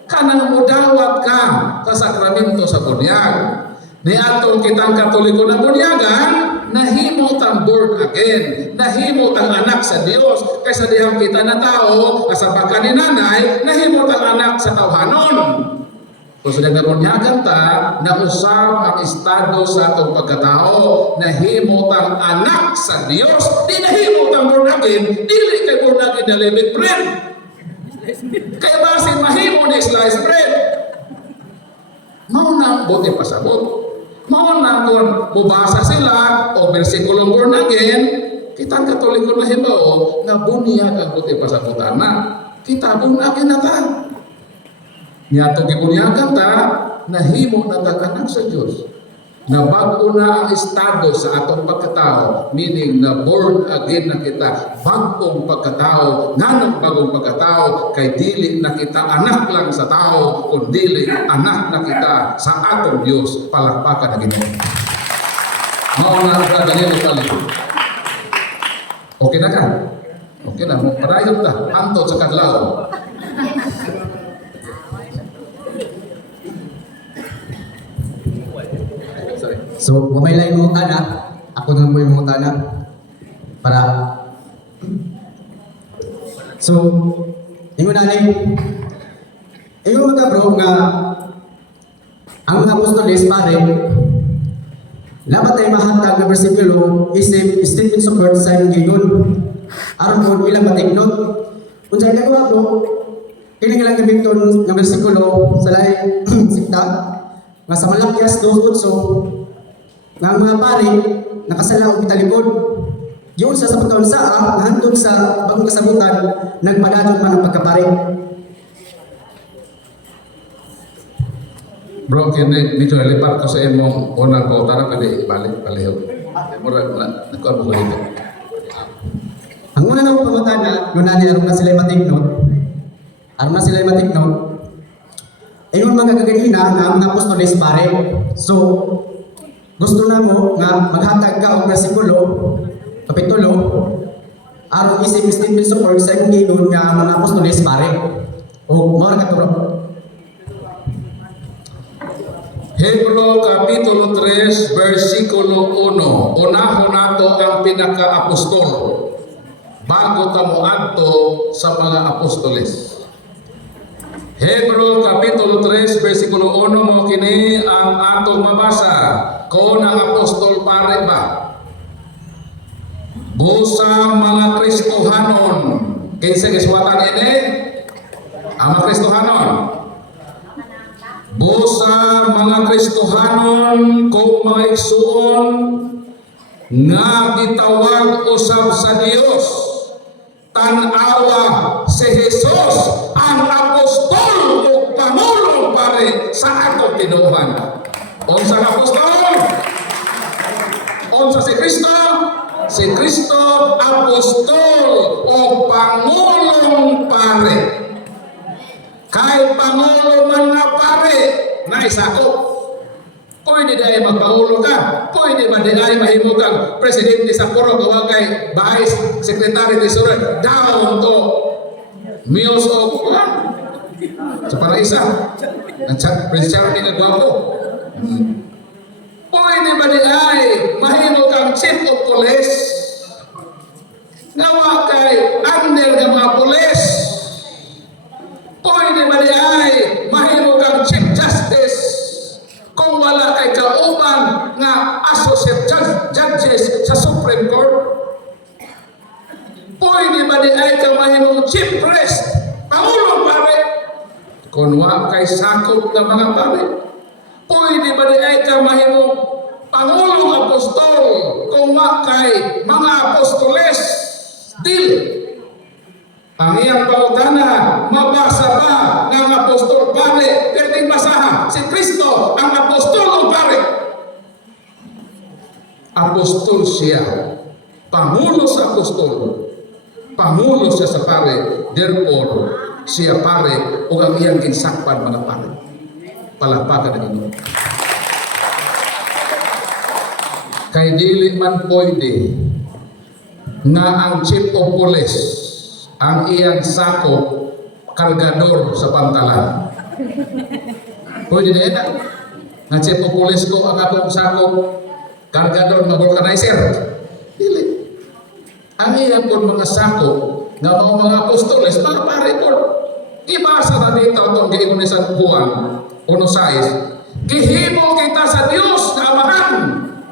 kanang mudawat ka sa sakramento sa bunyag. Ni atong kitang Katoliko na bunyagan, nahimo tang born again, nahimo tang anak sa Dios. Kaysa dihang kita na tao, sa pagka ni nanay, nahimo tang anak sa tawhanon. Kung sa bunyagan ta, nausap ang estado sa atong pagkatao, nahimo tang anak sa Dios, di nahimo tang born again, dili kay born again na limit bread. Kaya basin mahimo ni slice bread. Mao na buti pasabot. Mao na kung mubasa sila o versikulong born again, kitang Katoliko na hibaw nga bunyag ang buti pasabutan na. Kita born again na ta. Niyato gibunyagan ta, nahimo na tag anak sa Dios. Na bago na ang estado sa atong pagkatao, meaning na born again na kita, bagong pagkatao, nanang bagong pagkatao, kay dili na kita anak lang sa tao, kundi anak na kita sa atong Diyos, palakpakan na Ginoo. Mauna ang Danilo Tali. Okay na ka? Okay na, parayon ta, antod sa kadlaw. So, mamay lang yung mga ako na po yung mga para so, ingon natin ingon mga bro nga ang mga apostoles pare labat tayo mahatag na versikulo isip statement support sa inyong gingon aron po ilang matignot kung sa'yo nagawa bro kinilang gamiton ng versikulo sa lahi sikta nga sa Malakias 2:8 nga mga pare, nakasala o italikod. Yun sa pagkaon sa hantod sa bagong kasabutan, nagpadadon man ang pagkapare. Bro, kini medyo lipat ko sa imong unang pautana, pwede balik, palihog. Murag na, nagkuhan mo ganito. Ang una na pamutana, yun aron na sila matiknot. Aron na sila matiknot. Ayun mga kaganina nga ang mga apostoles pare. So, gusto na mo nga maghatag ka og bersikulo, kapitulo, aron isip statement support sa imong giingon nga mga apostoles pare. O mo ra katuro. Hebro Kapitulo 3, versikulo 1. Unahon nato ang pinaka-apostol bago tamo adto sa mga apostoles. Hebro Kapitulo 3, versikulo 1 mo kini ang atong mabasa. Kung ang apostol pare ba? Busa mga Kristohanon. Kinsa giswatan ini? Ang mga Kristohanon. Busa mga Kristohanon kung mga igsuon nga gitawag usab sa Dios, tan-awa si Jesus ang apostol ug pangulong pare sa atong tinuhan. Unsa ka apostol? Unsa si Kristo? Si Kristo apostol o pangulong pare. Kay pangulo man nga pare, naisakop. Pwede dahil magpangulo ka, pwede ba dahil mahimo kang presidente sa puro gawa kay Vice Secretary de Surat, down to Miyos o sa paraisa, Prince Charles ni Nagwapo. Pwede ba dahil mahimo kang chief of police, gawa kay under ng mga police. Pwede ba di ay mahimo kang Chief Justice kung wala kay kauban nga Associate Judges sa Supreme Court? Pwede ba di ay kang mahimong Chief Priest, Pangulong pare, kung wala kay sakop ng mga pare? Pwede ba di ay kang mahimong Pangulong Apostol kung wala kay mga apostoles? Dili. Ang iyang pautana, mabasa ba ng apostol pare? Perting basahan, si Kristo ang apostol o pare? Apostol siya. Pangulo sa apostol. Pangulo siya sa pare. Therefore, siya pare o ang iyang kinsakpan mga pare. Palapakan ng Ginoo. Kay dili man pwede nga ang chief of police ang iyang sakop kargador sa pantalan. Pwede na yan. Nga chief of police ko ang akong sakop kargador na vulcanizer. Dili. Ang iyang po mga sakop nga mga apostoles, mga pare po, ibasa na dito itong giingon ni San Juan 1:6. Gihimo kita sa Dios na Amahan.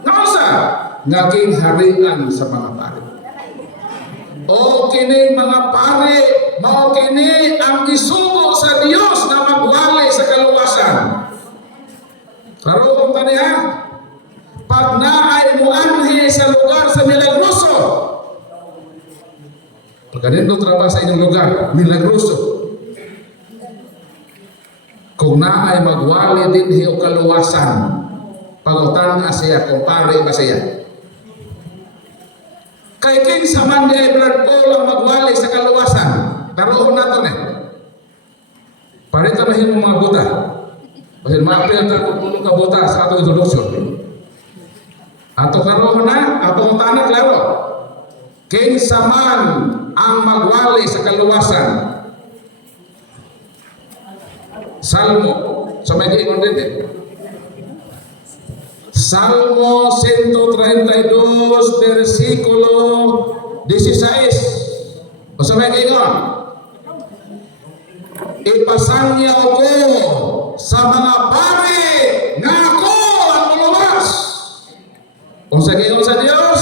Nausa nga kingharian sa mga pare. O kini mga pare, mao kini ang isugo sa Dios na magwali sa kaluwasan. Karon tani ha, pag naay muanhi sa lugar sa Milagroso, pagkanin do trabaho sa inyong lugar, Milagroso. Kung naay magwali din o kaluwasan, pagutan siya kung pare ba siya. Kay king sa Monday Brad Paul ang magwali sa kaluwasan. Karoon nato na. Parita na yung mga buta. Kasi maapil na kung ka buta sa atong introduction. Ato karoon na, atong tanong klaro. King sa man ang magwali sa kaluwasan. Salmo. So may kiingon din eh. Salmo 132, versikulo 16. O sa may kaingon, ipasangya ko sa mga pare nga ako ang muluwas. Kung sa kaingon sa Diyos,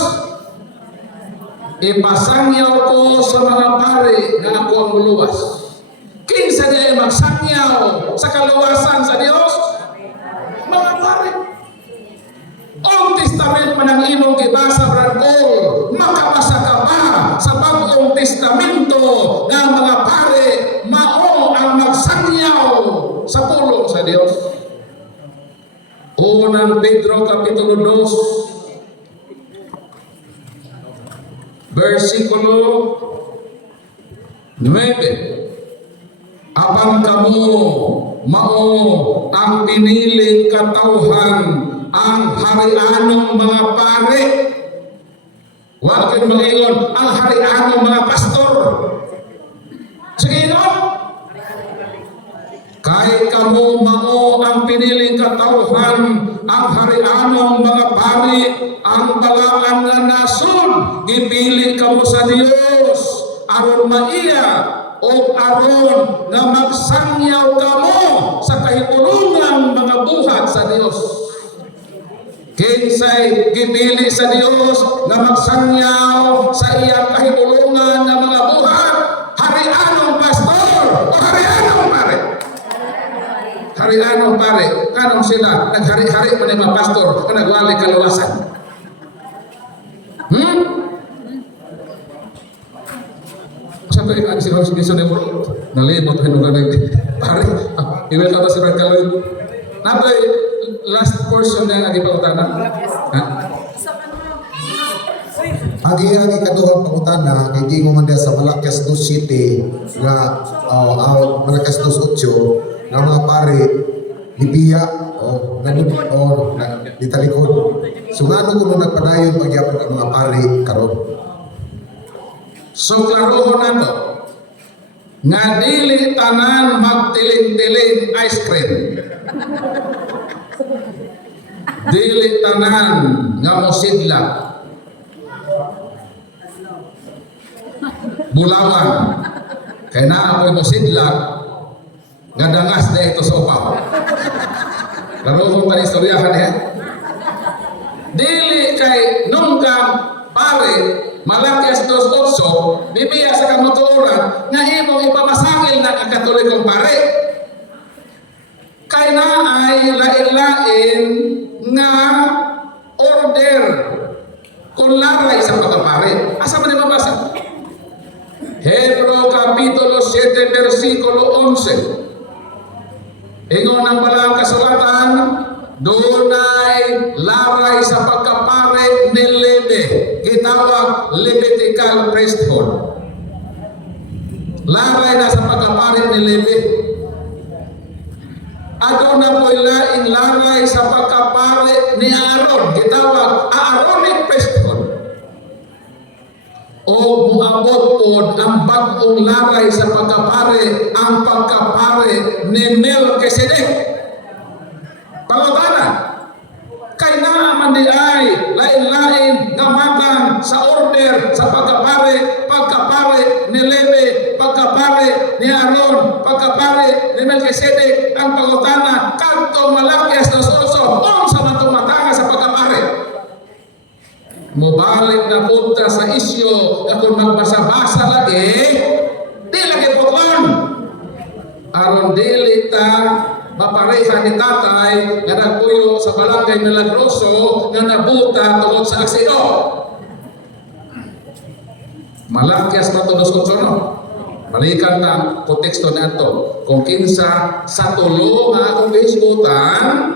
ipasangyaw ko sa mga pare nga ako ang muluwas. Kinsa diay magsangyaw sa kaluwasan sa Diyos? Mga pare. Old Testament man ang imong gibasa Brangkol, makabasa ka ba sa Bagong Testamento ng mga pare mao ang magsangyaw sa pulong sa Dios? Unang Pedro Kapitulo 2 versikulo 9. Abang kamu mao ang piniling katawhan ang harianong mga pare. Wa kayo mag-ingon ang harianong mga pastor. Sige ingon. Kay kamu mao ang piniling katawhan ang harianong mga pari, ang balaan nga nasod, gipili kamo sa Dios aron maiya o aron nga magsangyaw kamo sa kahitulungan mga buhat sa Dios. Kinsay gipili sa Dios nga magsangyaw sa iyang kahitulungan nga mga buhat, harianong pastor o harianong pare. Harianong pare, kanong sila naghari-hari pa ni mga pastor na nagwali kaluwasan. Saan tayo kaan si House Mission ng World? Nalimot ko nung pare. Iwel ka ba si Brad Kaloy? Napoy, last portion na ang ipagutana. Agi kaduhang pangutana kay gingo man dia sa Malakas 2 City nga Malakas 2 8 nga mga pare libiya o ditalikod. So ngano kuno nagpadayon pagyapon ang mga pare karon? So klarohon nato nga dili tanan magtiling-tiling ice cream. Dili tanan nga mosidla. Bulawan. Kaya na ako'y mosidla nga dangas na ito sa upaw. Klarohon pa ni istoryahan Dili kay nung pare Malakas 2:8 bibiya sa kamotoran nga imong ipamasangil na ang katolikong pare. Kay na ay lain-lain nga order kung laray sa pagkapare. Asa man mabasa? Hebro Kapitulo 7 versikulo 11. Ingon ang balang kasulatan, dunay laray sa pagkapare ni Levi, gitawag Levitical priesthood. Laray na sa pagkapare ni Levi. Ato na po'y laing laray sa pagkapare ni Aaron, gitawag Aaronic priesthood. O muabot pod ang bagong laray sa pagkapare, ang pagkapare ni Melchizedek. Pangutana, kay naaman di ay lain-lain nga matang sa order sa pagkapare ni Levi, pagkapare ni Aaron, pagkapare ni Melchizedek. Ang pangutana, kanto Malakas 2:8, unsa man itong matanga sa pagkapare? Mubalik na punta sa isyo na kung magbasa-basa lagi, di lagi putlon. Aron dili ta mapareha ni tatay nga nagpuyo sa Barangay Milagroso nga nabuta tungod sa aksino. Malakas na ito 2:8 no? Balikan na konteksto na ito. Kung kinsa sa tulo nga akong hisgutan,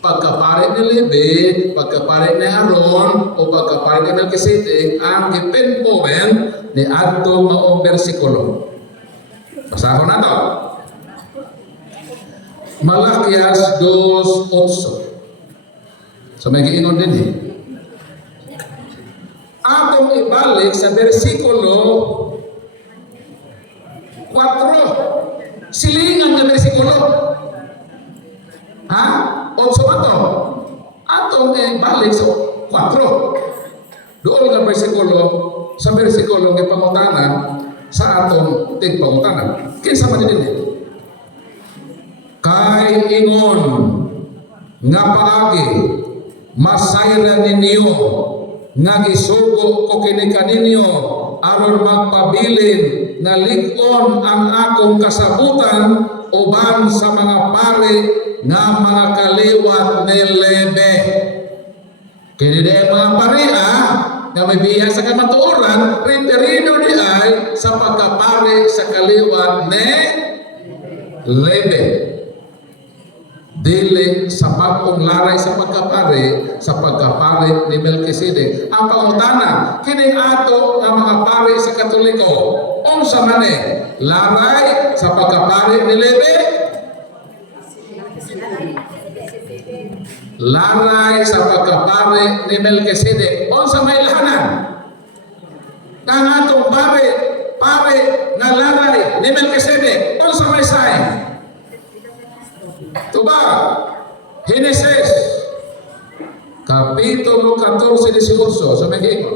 pagkapare ni Levi, pagkapare ni Aaron, o pagkapare ni Melchizedek, ang gipinpoven ni adto maong bersikulo. Basahon na ito. Malakias 2:8. So may giingon din Atong ibalik sa bersikulo 4. Silingan na bersikulo. Ha? 8 ato. Atong ibalik sa 4. Doon nga bersikulo, sa bersikulo ng pangutanan, sa atong tigpangutanan. Kinsa man din kay ingon nga paagi masayra ninyo nga gisugo ko kini kaninyo aron magpabilin na lig-on ang akong kasabutan uban sa mga pare nga mga kaliwat ni Levi. Kini mga pare nga may biya sa kamatuoran, referido di ay sa pagkapare sa kaliwat ni Levi. dili sa bagong laray sa pagkapare ni Melkisedek. Ang pangutana, kining ato nga mga pare sa Katoliko, unsa man laray sa pagkapare ni Levi, laray sa pagkapare ni Melkisedek, unsa may lahanan? Ang atong pare nga laray ni Melkisedek, unsa may sign? Tuba, Genesis Kapitulo 14-18 sa Mexico.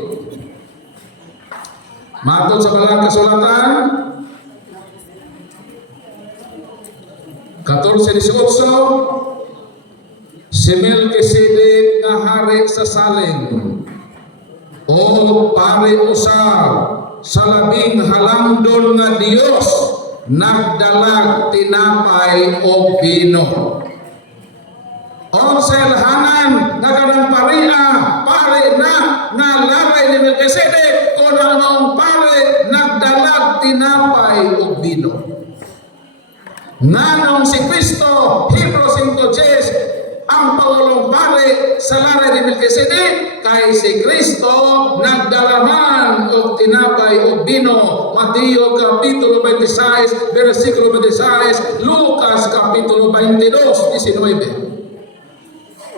Matod sa balang kasulatan 14-18, si Melkisedek nga hari sa Salem o pare usab sa labing halangdon nga Dios nagdalag tinapay o bino. Onsel hanan nga kanang paria pare na nga laray ni Melkisedek o ang pare nagdalag tinapay o bino. Nanong si Kristo, Hebrews 5:10, ang pangulong pare sa laray ni Melkisedek kay si Kristo nagdalaman og tinapay og bino. Mateo Kapitulo 26 versikulo 26, Lucas Kapitulo 22:19.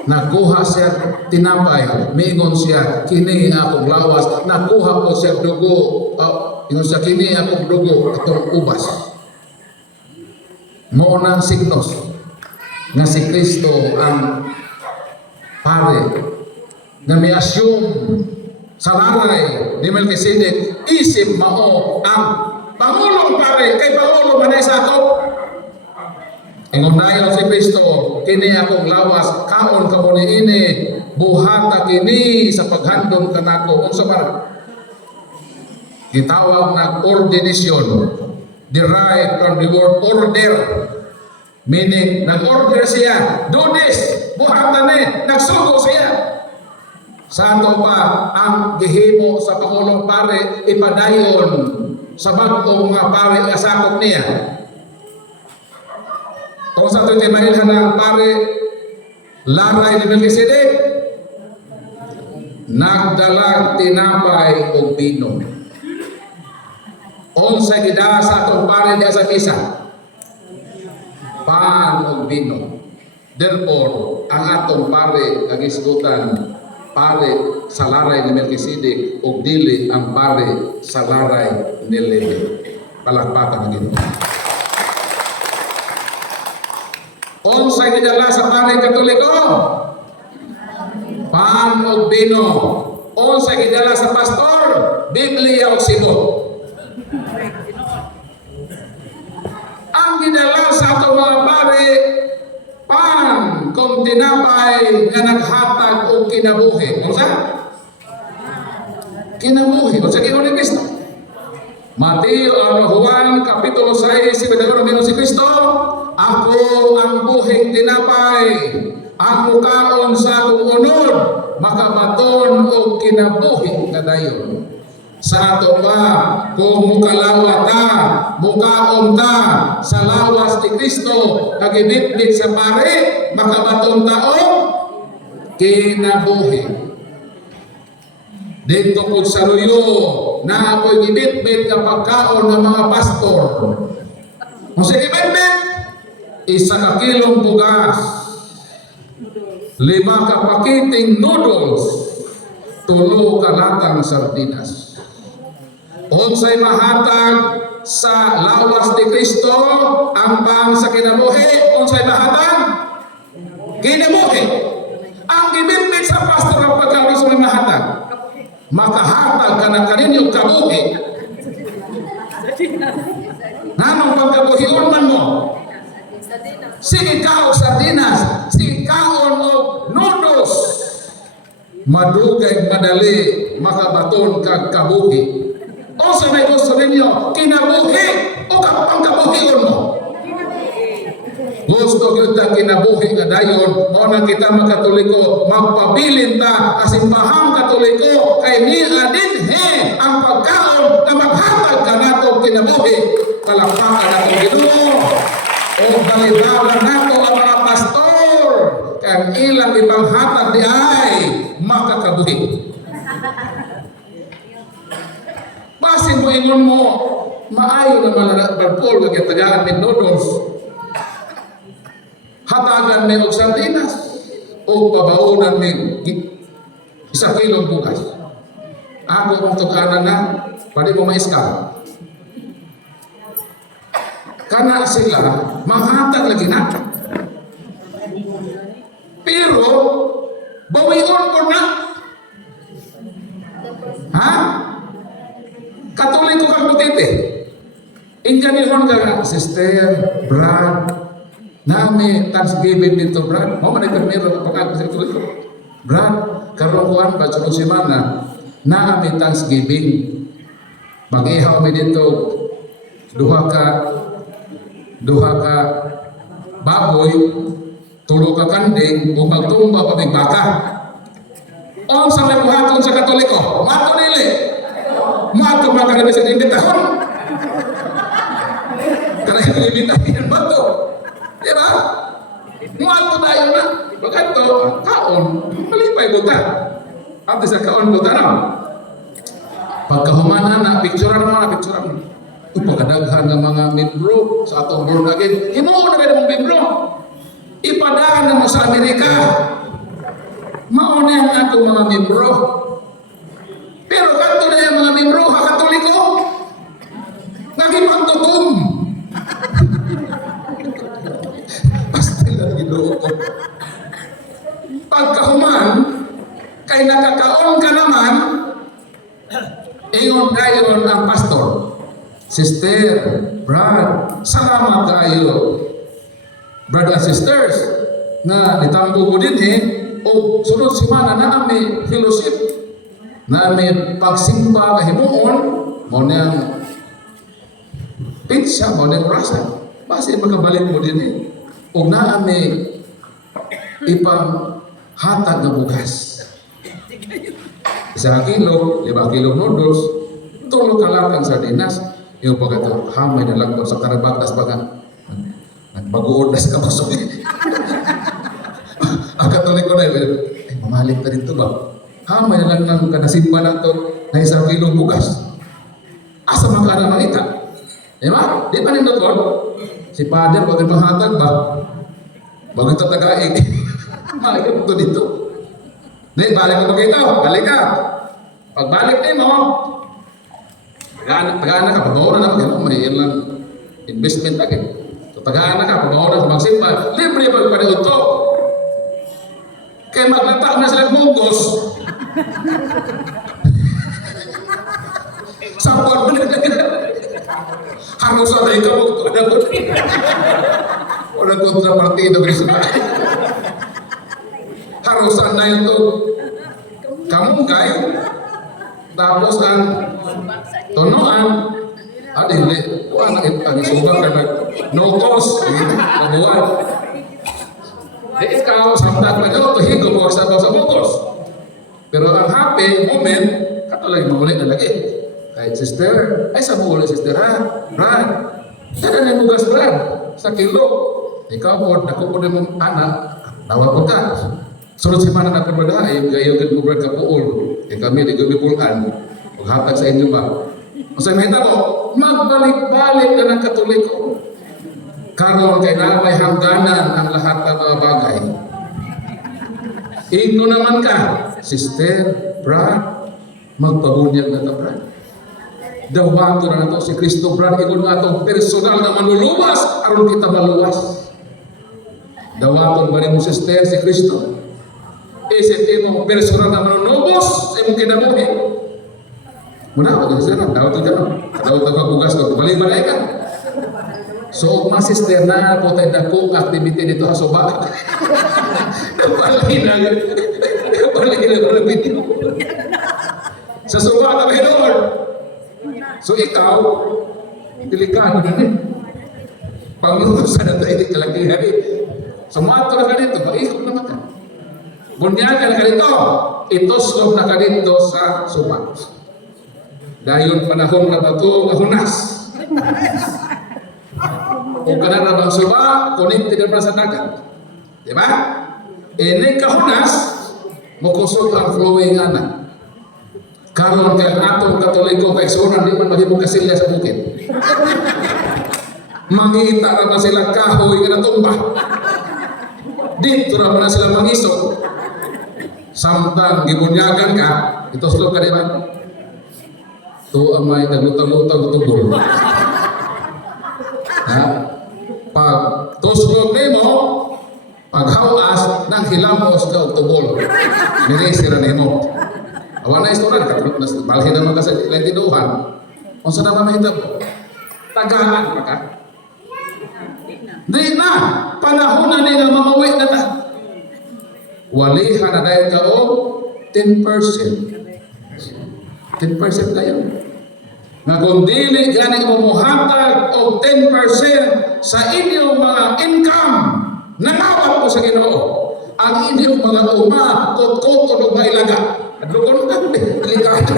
Nakuha siya tinapay, mingon siya, kini akong lawas. Nakuha ko siya dugo, ingon siya, kini akong dugo atong ubas. Mo nang signos nga si Kristo ang pare na may assume sa laray ni Melkisedek, isip mao ang pangulong pare kay pangulo man sa ako. Ingon dayon si Kristo, kini akong lawas, kaon kamo niini, buhata kini sa paghandom kanako. Unsa man gitawag na ordination, derived from the word order, meaning nag-order siya, do this, buhatan nagsugo siya. Sa ato pa ang gihimo sa pangulong pare ipadayon sa bag-ong mga pare nga sakop niya. Kung sa ito'y mailhan ng pare laray ni Melkisedek, nagdalag tinapay o bino. Unsa gidala sa atong pare diya sa misa? Pan o bino. Therefore, ang atong pare kagisgutan pare sa laray ni Melkisedek o dili ang pare sa laray ni Levi. Palakpakan ang Ginoo. Unsa gidala sa pare Katoliko? Pan o bino. Unsa gidala sa pastor? Biblia o sibo. Ang gidala sa atong mga pare, pan kung tinapay nga naghatag o kinabuhi. Unsa? Kinabuhi. Unsa gingon ni Kristo? Mateo Juan Kapitulo 6, si Kristo, ako ang buhing tinapay, ang mukaon sa akong unod, makabaton o kinabuhi nga dayon. Sa ato pa, kung mukalawa ta, mukaon ta sa lawas ni Kristo, kagibitbit sa pare, makabaton ta o kinabuhi. Dito po sa luyo, na ako'y gibitbit nga pagkaon ng mga pastor. Kung sa gibitbit, 1 kilong bugas, 5 kapakiting noodles, 3 kalatang sardinas. Unsay mahatag sa lawas ni Kristo ang pang sa kinabuhi? Unsay mahatag? Kinabuhi. Ang gibitbit sa pastor ng pagkaon sa mahatag, makahatag ka ng kaninyong kabuhi. Nanong pagkabuhion man mo? Sige kaon sardinas, sige kaon o noodles. Madugay madali makabaton kag kabuhi. O sa may gusto ninyo, kinabuhi o pangkabuhion mo? Gusto kita kinabuhi nga dayon, mo na kita makatoliko, magpabilin ta asimpahang katoliko kay nila din ang pagkaon na maghatag ka nato kinabuhi. Palakpakan nato Ginoo. O balibagan nato ang mga pastor ang ilang ipanghatag di ay makakabuhi. Basin mo ingon mo, maayo naman na barpol kaya tagaan ni noodles. Hatagan may og sardinas o pabaunan may 1 kilong bugas. Ako mong tuganan na, pwede mo maiskal. Kana sila, manghatag lagi na. Pero, bawion ko na. Ha? Katuloy ko kang butite. Inganihon ka, sister, Brad, nami Thanksgiving dito, Brad. Mo man ay primero pag-ako sa ito. Brad, karokuan pa sa semana, nami Thanksgiving. Mag-ihaw mi dito, duha ka baboy, tulo ka kanding, o magtumba pa big baka. O sa may buhaton sa Katoliko, mato nili. Mato ba ka na sa imbitahon? Karena yung imbitahin mato. Diba? Mato tayo na. Bagato, kaon, malipay buta. Ante sa kaon buta na. Pagkahuman na, picturean mo na, picturean mo. Ipagkadaghan ng mga membro sa atong born again. Himuon na kayo ng membro. Ipadaan na mo sa Amerika. Mauna ang akong mga membro. Pero kanto na yung mga membro, Katoliko. Nagipagtutum. Pastil na ginoo ko. Pagkahuman, kay nakakaon ka naman, ingon kayo ang pastor. Sister, Brad, salamat kayo. Brother and sisters, na nitambo ko din o sunod simana na may fellowship, na may pagsimba kahimuon, mo niyang pizza, mo niyang rasa. Basta makabalik mo din o na may ipang hatag na bugas. 1 kilo, 5 kilo noodles, 3 kalatang sardinas, yung pagkato, hamay na lang sa karabatas baga, nagbagoon na sa kabusog. Ang Katoliko na yun, ay mamalik ka dito ba? Hamay na lang ng kanasimba na ito na 1 kilong bugas. Asa makana makita? Diba? Di ba nindot ko? Si Father, pag nagpahatag ba? Bago ito tagaig. Malik mo ito dito. Di, balik mo ito. Balik ka. Pagbalik din mo, tagaan ka, pag-mauna na, may ilang investment lagi. So, tagaan ka, pag-mauna sa magsimba, libre pagpaniod to. Kaya maglata na sila munggos. Sampon mo na harusan tayo ka mo. Walang kontrapartido, Krishna. Harusan na yun to. Kamungkay. Tapos ang tunuan, hindi, ang sumbang ka no cost, nabuwan. Ikaw, samtak na ito, higo mo sa bukos. Pero ang happy moment, katulad maulit na lagi. Kahit sister, ay sa maulit sister ha, Brad, dada na yung bugas Brad, sa kilo. Ikaw po, naku po na mong anak, tawa po ka. Sunod si mana na perbeda, ay gayokin po Brad kapuol. Kami di gumipulan, maghatag sa inyo ba? Masaya mahita ko, magbalik-balik na ng Katoliko. Karon kay na may hangganan ang lahat ng mga bagay. Igno naman ka, sister, Brad, magpabunyag na ka, Brad. Dawato na to si Kristo, Brad, igon nga itong personal na manuluwas, aron kita maluwas. Dawato ba rin mo, sister, si Kristo? Isip mo, personal na manunubos, imong kinabuhi. Muna ako, sister, dawato ka no? Dawato ka bugas ko, balik-balik ka. So, mga sister na po tayo na kung activity dito sa suba. Napalay na ng video. Sa suba na kayo, Lord. So, ikaw, delikado na rin. Pangurusan na tayo, kalaki-hari. Sumato na ka dito, maikot naman ka. Bunyagan ka dito, itoslog na ka dito sa suba. Dayon panahon na ba ito, mahunas. Kung ka na bang suba, connected na sa dagat. Diba? Ini kahunas mukusog ang flowing ana. Karon kay atong Katoliko kay sunan di man mahimo kasilya sa bukid. Mangita ra ba sila kahoy nga natumba. Dito ra man sila mangisog. Samtang gibunyagan ka, ito slow ka di ba? To amay naglutang-lutang tubol. Ha? Pag tuslog nimo, paghawas ng hilamos ka og tubol. Minisira nimo. Awan na istorya katulad na balhin naman kasi lain tinuhan. Unsa na ba mahitabo? Tagaan pa ka? Di na! Panahon na nila mamawi na ta. Walihan na dahil ka o 10%. 10% na yun. Nga kung dili ganing mumuhatag o 10% sa inyong mga income, nangawat ko sa Ginoo. Ang inyong mga uma, kot-kot o mailaga. At lukon ka, delikado.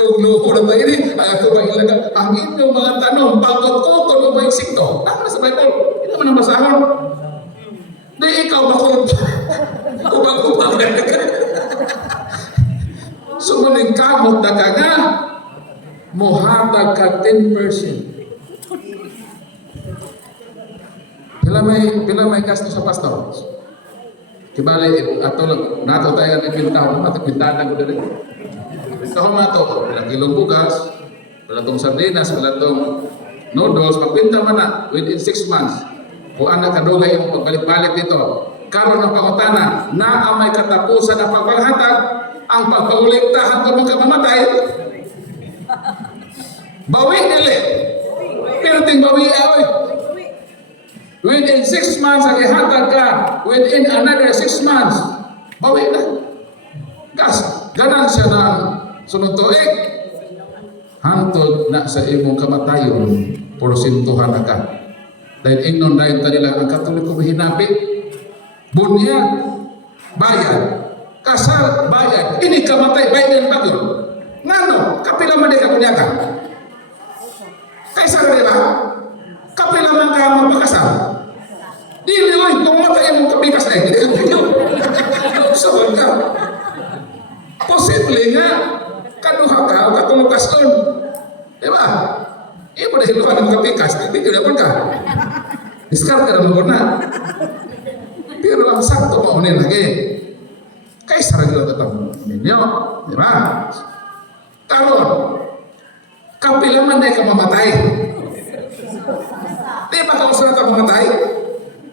Kung lukon na ini, ay ako mailaga. Ang inyong mga tanong, bakot-kot o maisikto. Ano sa Bible? Hindi naman ang basahon. Di ikaw bakul. Ubang-ubang ka. So maning kamot na ka nga, muhatag ka 10%. Pila may gasto sa pastor? Kibali, ato lang, nato tayo ng pintaw, matipintahan ko din. Ito ko nato, pilang kilong bugas, pilang sardinas, pilang noodles, pagpinta man na, within 6 months, kung anak kadugay yung pagbalik-balik dito, karon ng pangutana, na may katapusan na pagpanghatag, ang pagpauliktahan ko mga kamamatay, bawi nila. Pero ting bawi ay, within 6 months, ang ihatag ka, within another 6 months, bawi na. Gas, ganansya ng sunod tuig, hantod na sa imong kamatayon, porsintuhan na ka. Dahil ingnon dahil nila ang Katoliko hinapi, bunyag, bayad, kasal, bayad, ini kamatay, bayad ba yun? Ngano, kapila man di ka bunyagan? Kaysa rin ba? Kapila man ka magpakasal? Dili, oy, kung matay mong kapikas na hindi ka bunyagan. Saban ka. Posible nga, kaduha ka o katulukas doon. Diba? Ibo dahil luha ng kapikas, hindi ka naman ka. Discard ka naman na. Pero ang sakto maunin lagi. Kaysa rin lang tatang ninyo. Diba? Karon, kapilaman na ka mamatay. Di ba ka usara ka mamatay?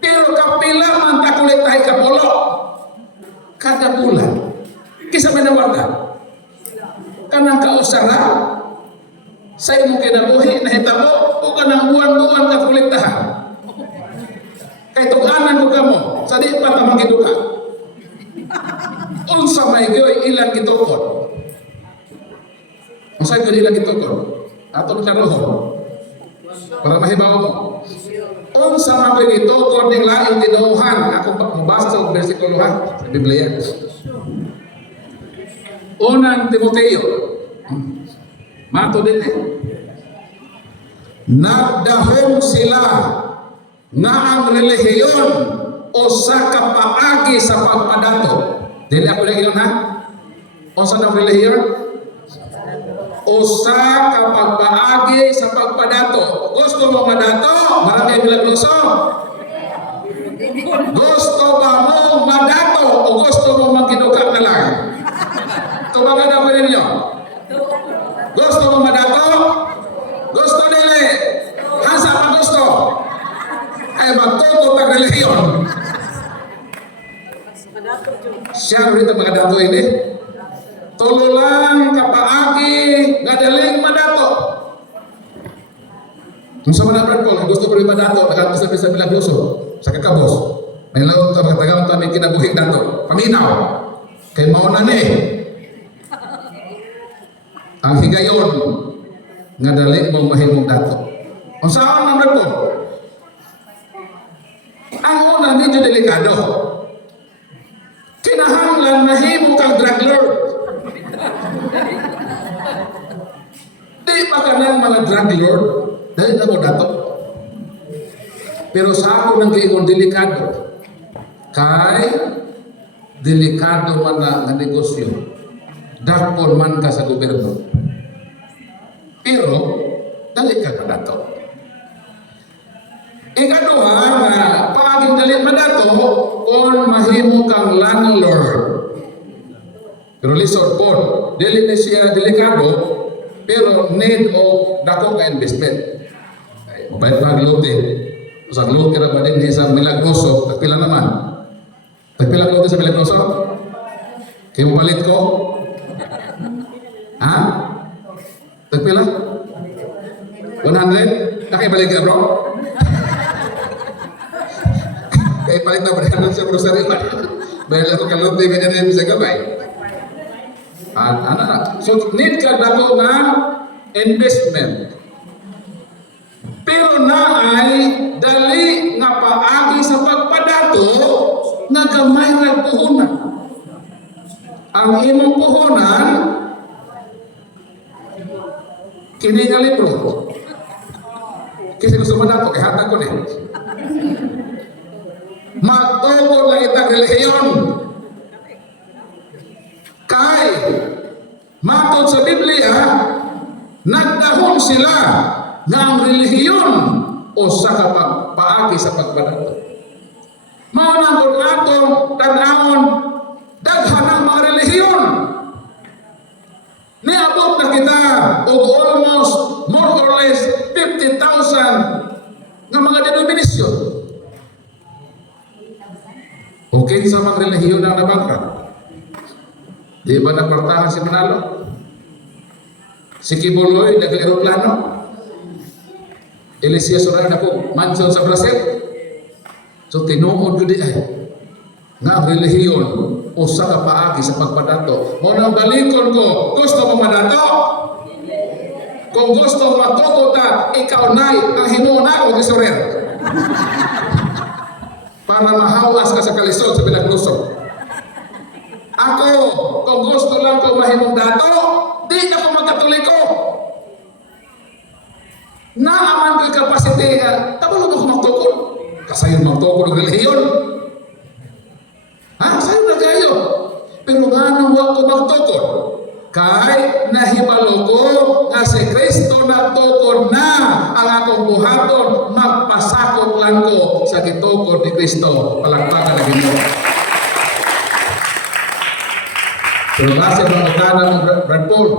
Pero kapilaman ta kulit tayo kapulo. Kada bulan. Kisa may nawarta. Kanang kausara, sa imong kinabuhi, nahitabo, o kanang buwan-buwan ka kuliktahan. Kay tuganan mo ka mo, sa di pa tamang giduka. Unsa may gyoy ilang gitukod. Unsa gyoy ilang gitukod. Ato na roho. Para mahibaw mo. Unsa may gitukod ning laing tinuhan. Ako mabasa sa bersikulo ha, sa Biblia. Unang Timoteo. Mato din eh. Nagdahom sila na ang relihiyon o sa kapaagi sa pagpadato. Dili ako na iyon ha? O sa ng relihiyon? O sa kapagpaagi sa pagpadato. Gusto mo madato? Barangay Milagroso? Gusto ba mo madato o gusto mo magkinuka na lang? Tumagan ako ninyo. Gusto mo madato? Gusto nila. Hasa pa gusto? Ay magtuto ang relihiyon. Siya rin ang mga dato ini. Tululang kapaagi gadaling madato. Kung sa mga ko, gusto ko rin madato, nakagusto sa Milagroso, sa kakabos. May laot ang matagaw kami kinabuhi dato. Paminaw. Kay mauna ni. Ang higayon nga dali mo mahimong dato. Kung saan naman ko? Ang una medyo delikado. Kinahanglan mahimo kang drug lord. Di pa ka ng mga drug lord dahil na mo dato. Pero sa ako nang giingon delikado. Kay delikado man na nga negosyo. Dakpon man ka sa gobyerno. Pero dali ka pa dato. Ikaduha nga paaging dali pa dato kung mahimo kang landlord. Pero lisod po, dili na siya delikado, pero need o dako ka investment. Ay, mabait pa ang lote. Sa lote na ba din sa Milagroso, tagpila naman. Tagpila lote sa Milagroso? Kaya mo palit ko? Ha? Tagpila? 100? Nakibalik ka bro? Kaya palit na ba rin sa grocery ba? Dahil ako kalote, ganyan na yung sa gabay. So need ka dako nga investment. Pero naay dali nga paagi sa pagpadato nga gamay ra puhunan. Ang imong puhunan kini nga libro. Kasi gusto mo dato kay hatag ko ni. Magtukod lang itang relihiyon. Kay matod sa Biblia, nagdahon sila na ang relihiyon o sa paagi sa pagpadato. Maunang kung atong tanawon, daghan ang mga relihiyon. Niabot na kita o almost more or less 50,000 nga mga denominasyon. Okay sa mga relihiyon ang nabangka. Di ba nagpartahan si Manalo? Si Kibuloy, nag-aeroplano. Elicia Sorana po, mansion sa Brazil. So tinuod yun di ay nga ang relihiyon o sa kapaagi sa pagpadato. Muna balikon ko, gusto mo madato? Kung gusto mo matuto ta, ikaw na'y ang hinuna o gisorer. Para mahawas ka sa kalisod sa pinaglusog. Ako, kung gusto lang ko mahimong dato, di na ko magkatoliko. Naaman ko'y kapasite nga, tabalo mo ko magtukod. Kasayon magtukod ng relihiyon. Ha? Sayon na kayo. Pero nga nang wag ko magtukod, kay nahibalo ko nga si Kristo nagtukod na ang akong buhaton, magpasakot lang ko sa gitukod ni Kristo. Palakpakan na Ginoo. Pero base ng magkana ng Brad Paul.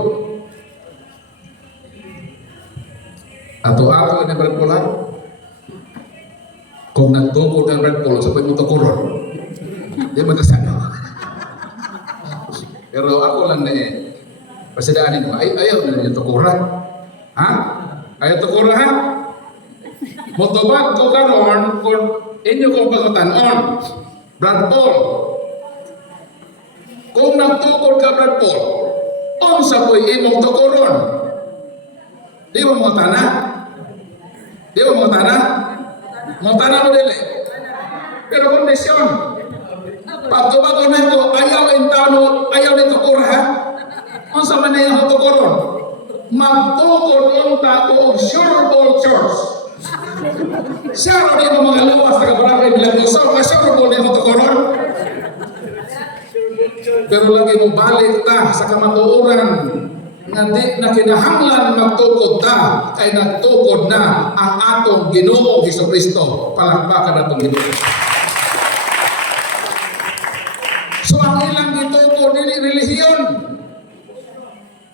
Ato-ato ni Brad Paul ha? Kung nagtukod ng Brad Paul, sabay mo tukuron. Di magkasano. Pero ako lang na pasidaanin mo, ayaw na yung tukuran. Ha? Ayaw tukuran ha? Motobag ko karon kung inyo kong pagkatanon. Brad Paul, kung nagtukod ka Brad Paul, unsa po'y imong tukuron? Di mo mo tanah? Di mo mo tanah? Mo tanah mo dili. Pero kondisyon, pagtubago na ito, ayaw intano, ayaw nito kurha. Unsa man na yung tukuron? Magtukod yung tako sure ball church. Siya rin yung mga lawas na kabarangay bilang dosa, sure ball yung tukuron. Pero lagi mo balik ta sa kamatuoran nga di na kinahanglan magtukod ta kay nagtukod na ang atong Ginoong Hesukristo. Palakpakan atong Ginoo. So ang ilang gitukod dili relihiyon.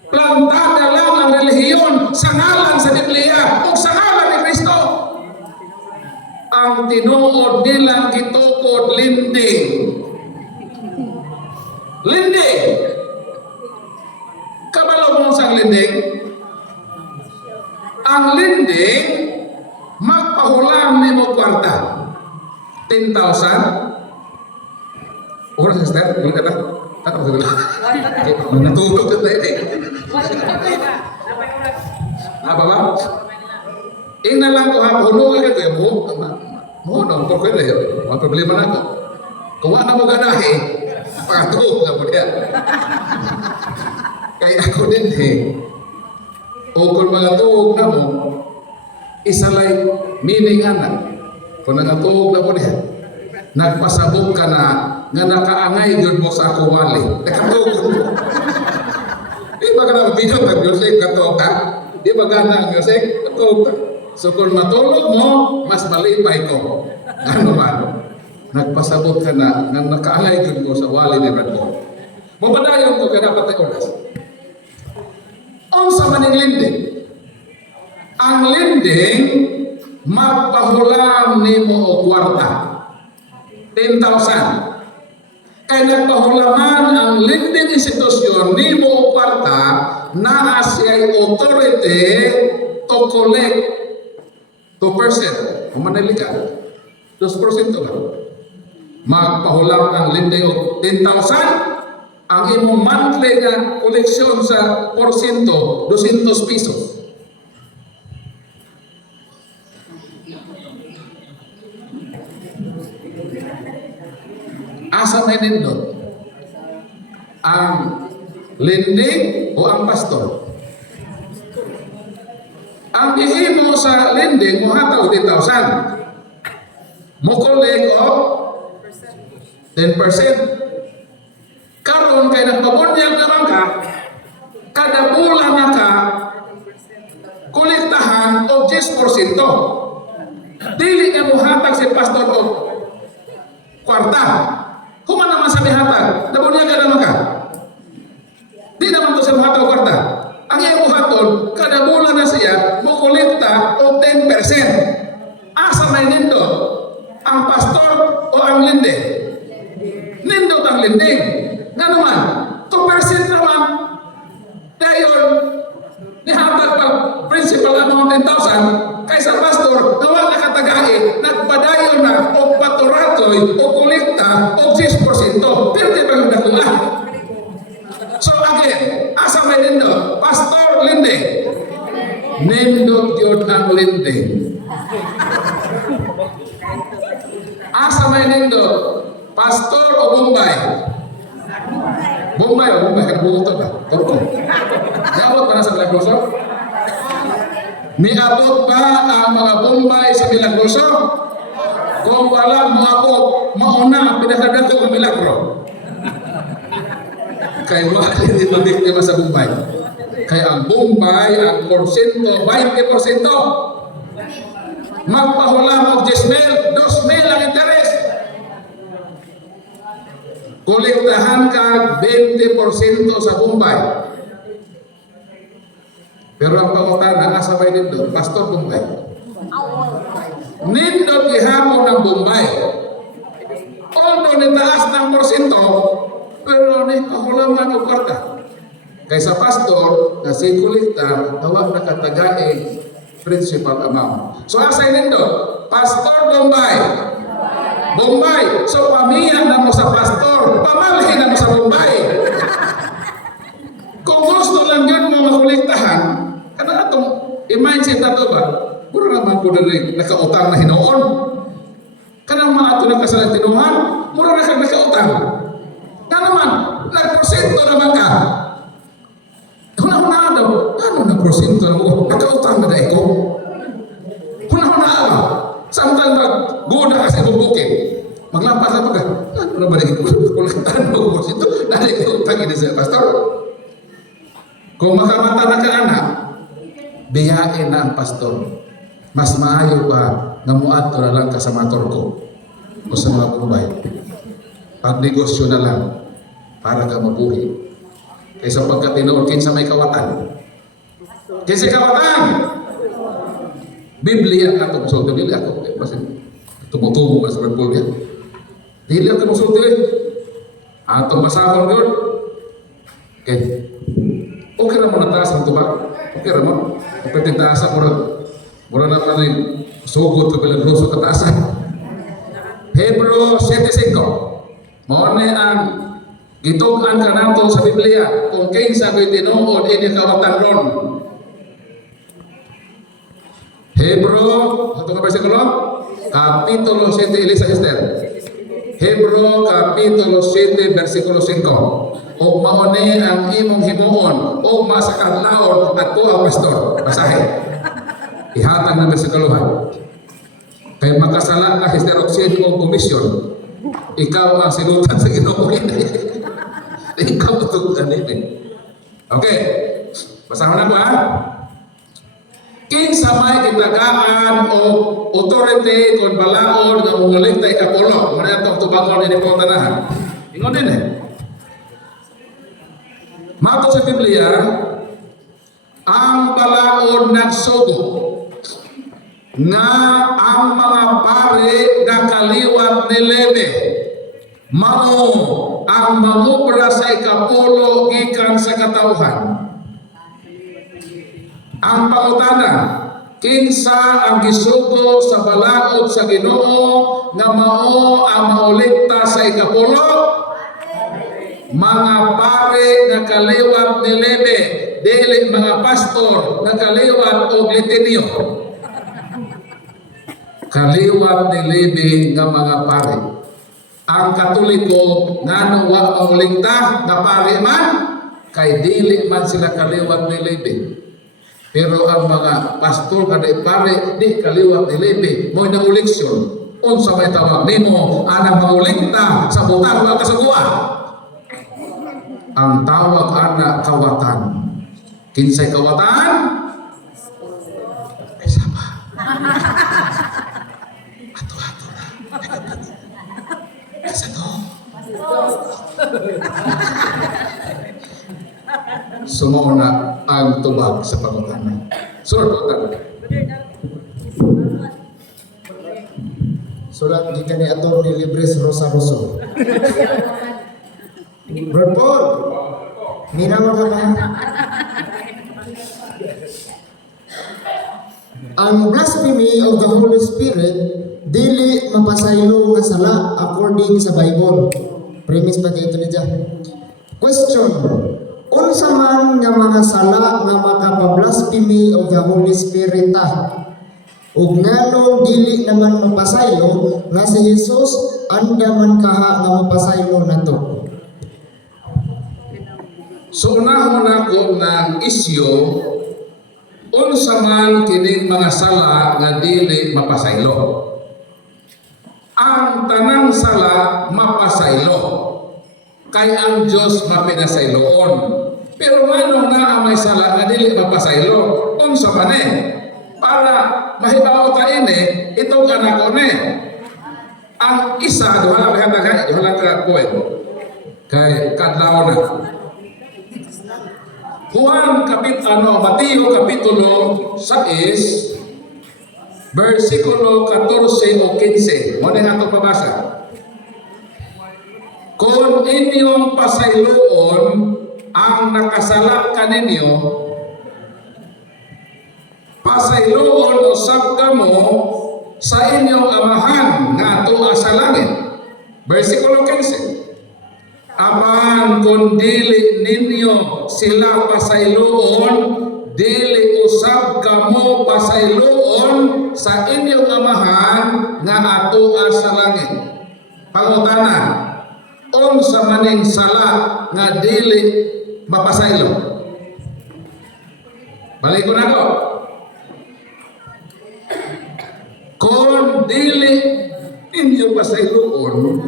Plantada lang ang relihiyon sa ngalan sa Biblia o sa ngalan ni Kristo. Ang tinuod nilang gitukod linding. Linding. Kabalo mo sa linding? Ang linding, magpahulam ni mo kwarta. 10,000. Ora sister, yung kata. Tatap sa dula. Natulog ka tayo eh. Apa ba? Ing na lang ko ha, hulungan ka tayo mo. Mo, no, por kwento yun. Mga problema na ako. Kung ano mo ganahe, pagkatulog ka mo niya. Kaya ako din eh. O kung mga tuog na mo, isalay meaning anak. Kung nangatulog na mo niya. nagpasabog ka na nga nakaangay yun mo sa ako wali. Nakatugod mo. Di ba ka na video ng music katog ka? Di ba gana ang music? Katog ka. So kung matulog mo, mas malipay ko. Ano man? Nagpasabog ka na nga nakaangay yun mo sa wali ni Radbo. Mabadayon ko ka dapat ay oras. Ang sa maning linding. Ang linding, magpahulam ni mo o kwarta. 10,000. Kaya nagpahulaman ang lending institusyon ni mo o kwarta na siya'y authority to collect 2%. Kumanali ka. 2% lang. Magpahulam ang lending o 10,000. Ang imong monthly na koleksyon sa porsyento, 200 pesos. Asa may nindot? Ang lending o ang pastor? Ang ihimo sa lending mo hataw 10,000. Mo collect o 10%. Karon kay nagpabunyag naman ka, kada bulan na ka kolektahan o 10%. Dili nga mo hatag si pastor o kwarta. Kuma naman sa mihatag, nabunyagan naman ka. Di naman to siya muhatag o kwarta. Ang iyong muhatod, kada bulan na siya, mo kolekta o 10%. Asa may nindot? Ang pastor o ang linding? Nindot ang linding. Nga naman, 2% naman. Dahil nihatag pa principal amount 10,000, kaysa pastor, nawag nakatagay, nagpadayon na o paturatoy o kolekta o 10%. Pero di ba yung nakuha? So again, asa may nindot? Pastor, linding. Nindot yun ang linding. Asa may nindot? Pastor o Bombay? Bombay o Bombay? Kaya buto ba? Turko. Naabot ba na sa Milagroso? Miabot ba ang mga Bombay sa Milagroso? Kung wala mo ako, mauna ang pinakadako ng Milagro. Kaya wala hindi mabiktima sa Bombay. Kaya ang Bombay, ang porsyento, 20%. Magpahula mo 10,000, 2,000 ang interes. Kolektahan ka 20% sa Bombay. Pero ang pangutana, asabay nindot, Pastor Bombay. Nindot ihapon ng Bombay. Although nitaas ng porsyento, pero kahulaman o kwarta. Kaysa pastor, na si kolekta, tawag na katagain principal amount. So asay nindot, Pastor Bombay. Bombay. So pamiyan na mo sa pastor, pamalhin na mo sa Bombay. Kung gusto lang yun mo makolektahan, kada atong i-mindset na ito ba, puro naman po na rin nakautang na hinoon. Kanang mga ito nagkasalang tinuhan, mura na kang nakautang. Na naman, nag-prosento naman ka. Huna-huna daw, ano na prosento na mo? Nakautang na na iko. Huna-huna ka. Samtang mag-guda kasi bubukin. Maglampas na pagka, ano na ba na ito? Kulektahan mo ko ito. Nalikutan ini sa pastor. Kung makamata na ka anak, biyain na ang pastor. Mas maayo pa na muadto na lang ka sa motor ko o sa mga Bombay. Pagnegosyo na lang para ka mabuhi. Kaysa pagkatinood, kinsa may kawatan. Kinsa kawatan! Biblia nga itong sulti. Biblia ako. Kasi tumutubo ka sa Biblia. Biblia ako itong sulti. Atong masabang yun. Okay. Okay na mo nataas ang tuba. Okay na mo. Okay tintaasan mo rin. Mura na pa rin sugod ka bilang ruso kataasan. Hebrew 7:5. Mauna ang gitugan ka nato sa Biblia kung kinsa ko'y tinuod ini kawatan ron. Hebrew, ito ka versikulo? Kapitulo 7, Elisa Esther. Hebrew, Kapitulo 7, versikulo 5. O mauni ang imong himuon o masakadlaon at po ang pastor. Basahin. Ihatag ng versikulohan. Kaya makasala ka histeroksid o komisyon Ikaw ang sinutan sa Ginoo. Ikaw ito ganin. Okay. Basahan na ko ha. Kinsa may kitagaan o authority kon balaod nga umulit tay kapulo. Muna ito tubangon ni po tanahan. Ingon din eh. Mato sa Biblia, ang balaod nagsugo nga ang mga pare nga kaliwat ni Lebe mao ang mangobra sa ikapulo gikan sa katawhan. Ang pangutana, kinsa ang gisugo sa balaod sa Ginoo nga mao ang mauligta sa ikapulo? Mga pare nga kaliwat ni Lebe, dili mga pastor nga kaliwat og litinyo. Kaliwat ni Lebe nga mga pare. Ang Katoliko ngano wa mauligta nga pare man kay dili man sila kaliwat ni Lebe. Pero ang mga pastor kada pare di kaliwat ni Lebe mo na uleksyon. Unsa may tawag nimo anang mauligta sa butang wa kasagua? Ang tawag ana kawatan. Kinsay kawatan? Ay sapa. Ato-ato na. Asa to? Sumo na ang tubag sa pagkutanan. Sunod pagkutanan. Sulat gikan ni Atty. Libres Rosa Rosso. Brother Paul, minawa ka ba? Ang blasphemy of the Holy Spirit dili mapasaylo nga sala according sa Bible. Premise pa dito ni Jah. Question: unsa man nga mga sala nga makapablasphemy of the Holy Spirit ug ngano dili naman mapasaylo nga si Jesus anda man kaha nga mapasaylo nato? So unahon ako ng isyu unsa man kining mga sala nga dili mapasaylo. Ang tanang sala mapasaylo kay ang Dios mapinasayloon. Pero ngano na ang may sala nga dili mapasaylo? Unsa man para mahibaw ta ini itong anak ko ni. Ang isa duha lang ka point kay kadlaw na. Mateo kapitulo 6 versikulo 14 o 15. Mo na ato pabasa. Kung inyong pasayloon ang nakasala kaninyo, pasayloon usab kamo sa inyong amahan nga tuwa sa langit. Versikulo 15. Apan kung dili ninyo sila pasayloon, dili usab kamo pasayloon sa inyong amahan nga atoa sa langit. Pangutana, unsa maning sala nga dili mapasaylo? Balik ko na ko. Kung dili ninyo pasayloon,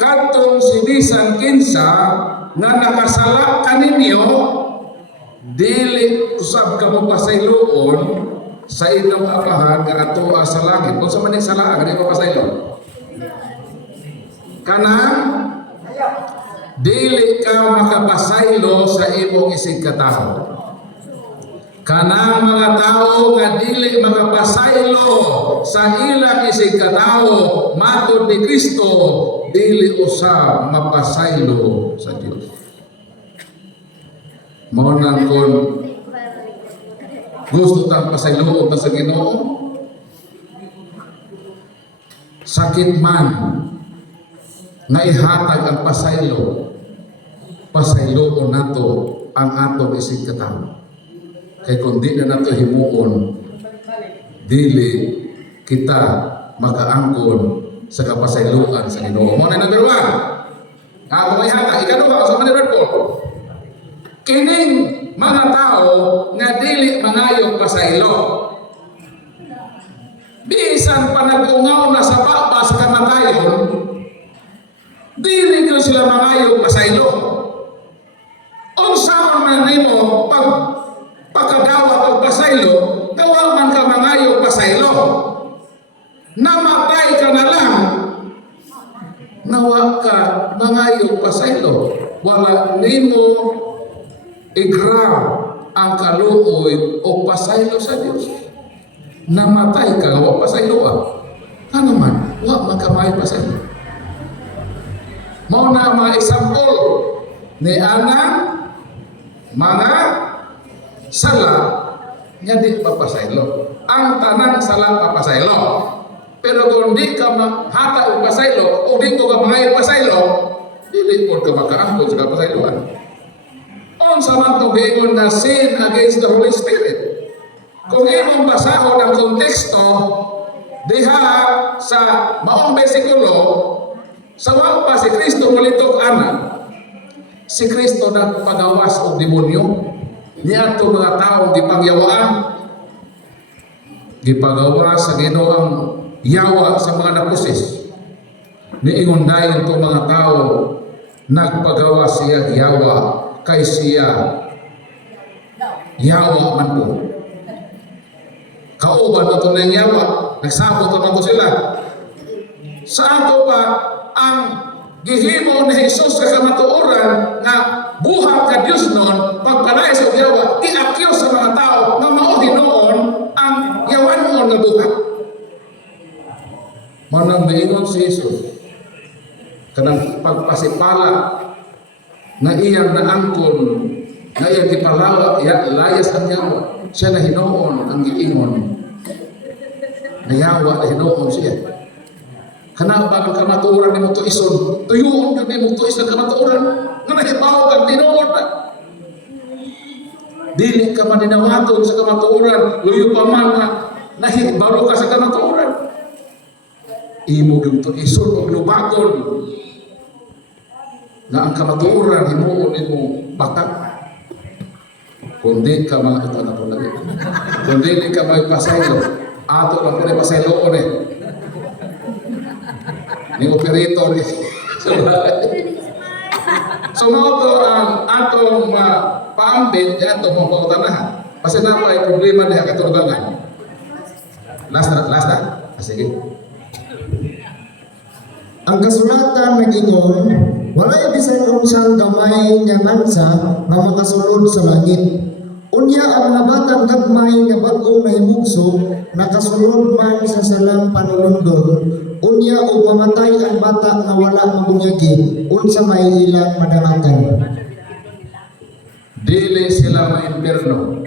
katong sinisan kinsa nga nakasala kaninyo, dili usab kamo pasayloon sa inyong amahan nga atoa sa langit. Kung sa maning sala nga di mapasaylo, kanang dili ka makapasaylo sa imong isig katawo. Kanang mga tao nga dili makapasaylo sa ilang isig katawo matud ni Kristo, dili usab mapasaylo sa Dios. Mao nang kon gusto tang pasayloon ta sa Ginoo, sakit man nga ihatag ang pasayloon nato ang atong isig katawo. Kay kung di na nato himuon, dili kita makaangkon sa kapasayloan sa Ginoo. Mo na number 1. Ako may hata, ikaduha sa manira po. Kining mga tao nga dili mangayong pasaylo. bisan pa nag-ungaw na sa baba sa kamatayon, dili ko sila mangayog pasaylo. Unsa man nimo pagkadawat og pasaylo, kawa man ka mangayog pasaylo. Namatay ka na lang, nawa ka mangayog pasaylo. Wala nimo i-grab ang kaluoy o pasaylo sa Dios. Namatay ka, wa pasaylo ano man, wa man ka may pasaylo. Mao na mga example ni anang mga sala nga di papasaylo. Ang tanang sala papasaylo. Pero kung di ka hata o pasaylo o di ko ka mga pasaylo, dili po ka makaangkot sa pasayloan. Unsa man to giingon na sin against the Holy Spirit. Kung imong basahon ang konteksto diha sa maong bersikulo, sa wa pa si Kristo mulitok anak, si Kristo nagpagawas og demonyo niya to mga taong gipangyawaan, gipagawas sa Ginoo ang yawa sa mga napusis. Niingon dayon to mga tao nagpagawas siya yawa kay siya yawa man po. Kauban na ito ng yawa, nagsabot naman ko sila. Sa ato pa, ang gihimo ni Jesus sa kamatuoran na buhat ka Diyos noon, pagpanay sa yawa, i-accuse sa mga tao na mauhin noon ang yawan noon na buhat. Manang maingon si Jesus, kanang pagpasipala na iyang naangkon, na iyang ipalawa, layas ang yawa, siya na hinoon ang giingon. Nayawa na hinoon siya. Kanapa ang kamatuoran ni mo to ison? Tuyuon ka ni mo to ison kamatuoran. Nga nahibaw kang tinuon na. Dili ka maninawatod sa kamatuoran. Luyo pa man na nahibaw ka sa kamatuoran. Imo yung to ison o lubagon. Na ang kamatuoran himuon ni mo batak. Kundi ka mga ito na po lagi. Kundi ka magpasaylo. Ato lang po ni pasayloon eh. Ni operator ni. So mo to ang atong paambit yan to mo pautanahan. Kasi na may problema niya katulugangan. Last na. Sige. Ang kasulatan nag-ingon, walay bisan unsang gamay nga mansa nga makasulod sa langit. Unya ang mga batang gagmay nga bag-ong nahimugso nakasulod man sa salang panulundon. Unya o mamatay ang bata nga wala mabunyagi unsa may ilang madangatan. Dili sila maimpierno.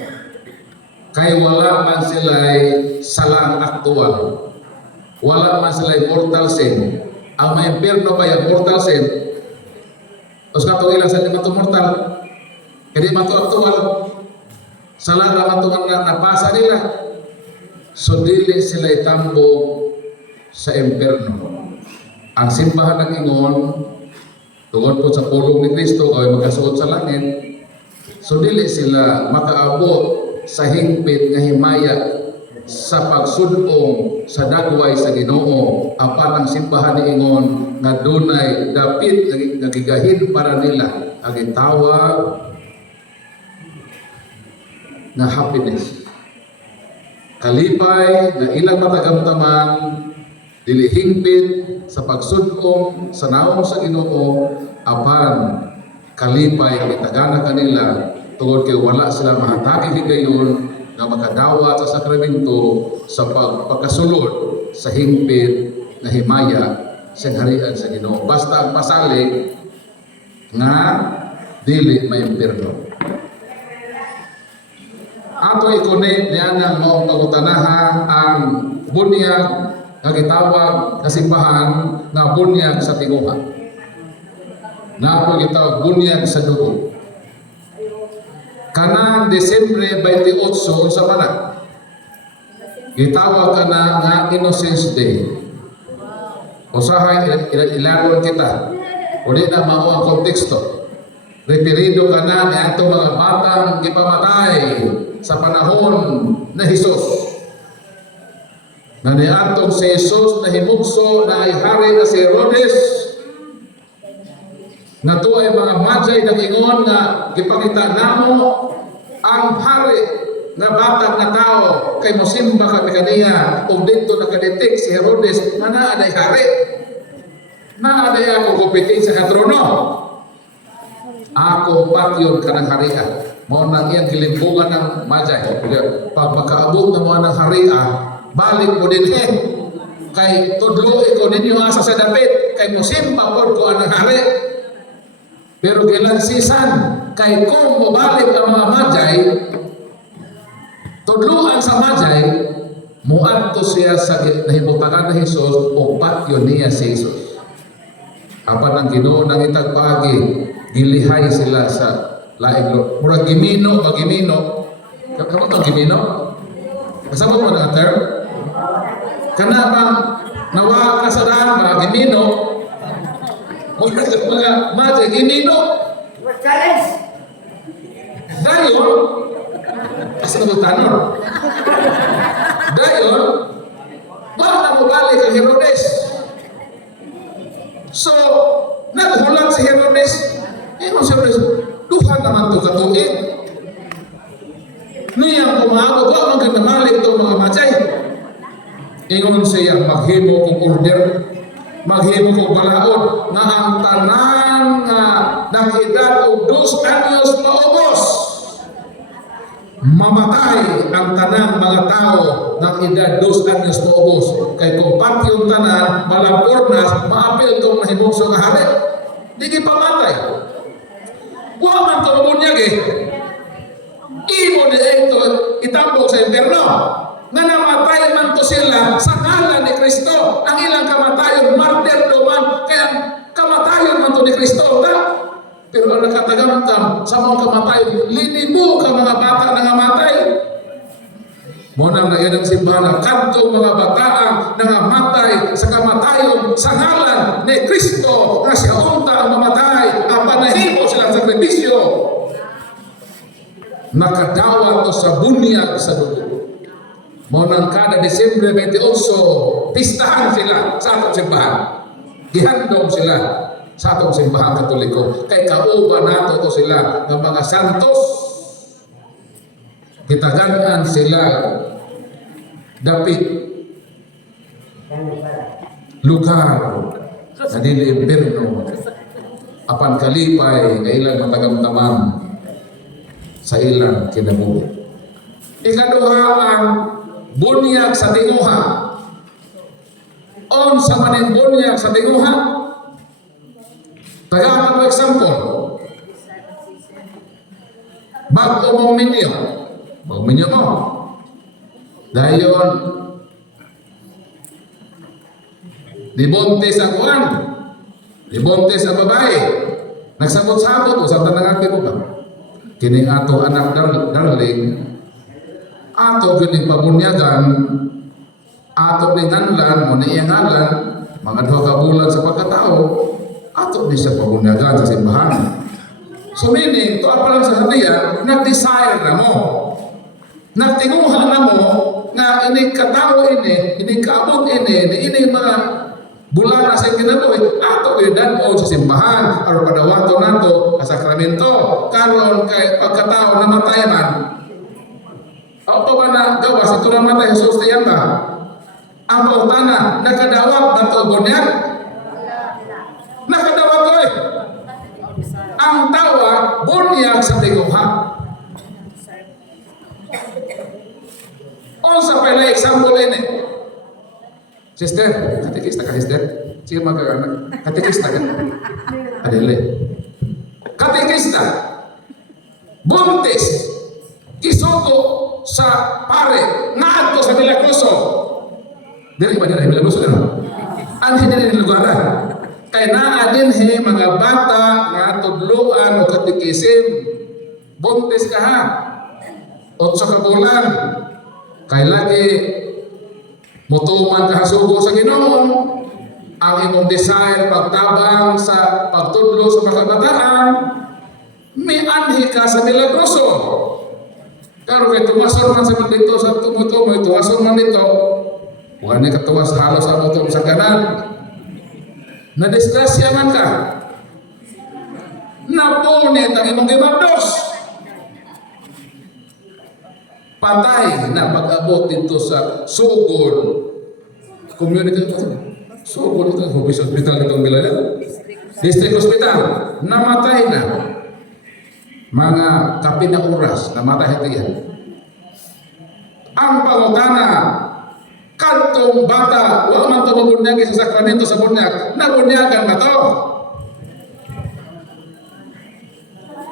Kay wala man sila'y salang aktual. Wala man sila'y mortal sin. Ang maimpierno ba yung mortal sin? Os katong ilang sa di man to mortal. Kaya di man to aktual. Salah naman ito nga napasa nila. So dili sila itambog sa imperno. Ang simbahan ng ingon, tungod po sa pulong ni Kristo, ay magkasuot sa langit. So dili sila makaabot sa hingpit nga himaya sa pagsudong sa dagway sa Ginoo. Apan ang simbahan ni ingon nga dunay dapit nagigahin para nila ang itawag na happiness. Kalipay na ilang matagamtaman, dili hingpit sa pagsudong sa naong sa Ginoo, apan kalipay ang itagana kanila tungod kay wala sila mahatagi higayon nga makadawa sa sakramento sa pagkasulod sa hingpit na himaya sa harian sa Ginoo. Basta ang pasalig nga dili may impierno. Ato i-connect niya ng maong pagutanaha ang bunyag nga gitawag na simbahan na bunyag sa tinguha. Na po gitawag bunyag sa dugo. Kanang Desembre 28 sa mana. Gitawag ka na nga Innocence Day. Usahay ilagon kita. Uli na mao ang konteksto. Referido ka na ni ato mga batang gipamatay sa panahon na Hesus. na niatong si Jesus na himugso na ay hari na si Herodes, nga to ay mga Magi nag-ingon nga gipakita namo ang hari na batang na tao kay mosimba kami kaniya ug dito nakaditik si Herodes na naaday hari, naaday ako gupitin sa trono, ako patyon ka ng harian. Mao nang iyang gilimbungan ng Magi. Pag makaabot na mo ng harian, balik mo din kay tudlo ko ninyo asa sa dapit kay mosimba por ko ang hari. Pero gilansisan kay kung mobalik ang mga Magi, tudluan sa Magi, muadto siya sa nahimutangan na Jesus o patyon niya si Jesus. Apan ang Ginoo nang itagpagi, gilihay sila sa laing lo. Murag gimino, magimino. Kamu to gimino? Kasama mo na term? Kana bang nawa ka sa daan, mga gimino? Murag mga Magi gimino. Dayon, asa na tanong? Dayon, bakit mo balik ang Herodes? So, naghulat si Herodes. Si Herodes, duha naman ito katuig. Niyang umabot, wala man kang namalik itong mga Magi. Ingon siya, maghimo kong order, maghimo kong balaod, na ang tanan nga ng edad o 2 anyos maubos. Mamatay ang tanang mga tao ng edad 2 anyos maubos. Kay kung pati yung tanan, malapurnas, maapil itong nahimugso nga hari. Di pamatay. Huwag man ito mamunyag Imo di ito itambok sa interno. Na namatay man to sila sa ngalan ni Kristo. Ang ilang kamatayon, martir man. Kaya kamatayon man to ni Kristo. Pero ang nakatagamtam sa mga kamatayon, linibo ka mga bata na ngamatay. Munang na yan ang simbahan, kantong mga bataang nangamatay sa kamatayon sa ngalan ni Kristo na siya unta ang mamatay, ang panahimo silang sakripisyo. Nakadawa to sa bunyag sa dugo. Munang kada Desyembre 28, pistahan sila sa atong simbahan. Gihandom sila sa atong simbahan Katoliko. Kay kauban nato to sila ng mga santos. Gitagan-an sila dapit lugar na dili impierno apan kalipay nga ilang matagamtaman sa ilang kinabuhi. Ikaduha ang bunyag sa tinguha. On sa maning bunyag sa tinguha, tagahan ko example. Bago mong minyo mo. Dayon, dibontes ang kuwan, dibontes ang babae, nagsabot-sabot o sa tanangati mo ba? Kining ato anak darling, ato kining pabunyagan, ato ninganlan, o niyangalan, mga 2 ka bulan sa pagkatao, ato ni siya pabunyagan sa simbahan. So meaning, to pa lang sa hatiyan, nag-desire na mo. Nagtinguha na mo nga ini katao ini kaabot ini mga bulan na sa kinabuhi, ato idan-on sa simbahan aron padawaton nato sa sakramento karon kay pagkatao namatay man. O ba na gawas ito namatay Jesus tiyan ba? Ang pautana nakadawat nato bunyag. Nakadawat ko ang tawa bunyag sa tinguha. Sa pala example ini. Sister, katekista ka sister? Sige magkakanak. Katekista ka? Adele. Katekista. Buntis. Kisoko sa pare. Naadto sa Milagroso. Dili ba dili Milagroso na? Ang hindi lugar. Kay naa din mga bata nga tudloan o katikisim. Buntis ka ha. 8 ka bulan. Kay lagi mutuman kahasugo sa Ginoo ang imong desire pagtabang sa pagtudlo sa mga kabataan, may anhi ka sa Milagroso. Karo kay tumasor man sa dito sa tumutumoy, tumasor man dito, Huwag na katuwas halos ang utong sa kanan. Na-disgrasya man ka. Napunit ang imong gimabdos. Patay na pag-abot dito sa sugod. Community ito. Sugod ito. Hospital itong bilayan. District Hospital. Namatay na. Mga kapinang oras. Namatay ito yan. Ang pangutana, kantong bata, huwag man ito mabunyag sa sakramento sa bunyag. Nabunyagan ba ito?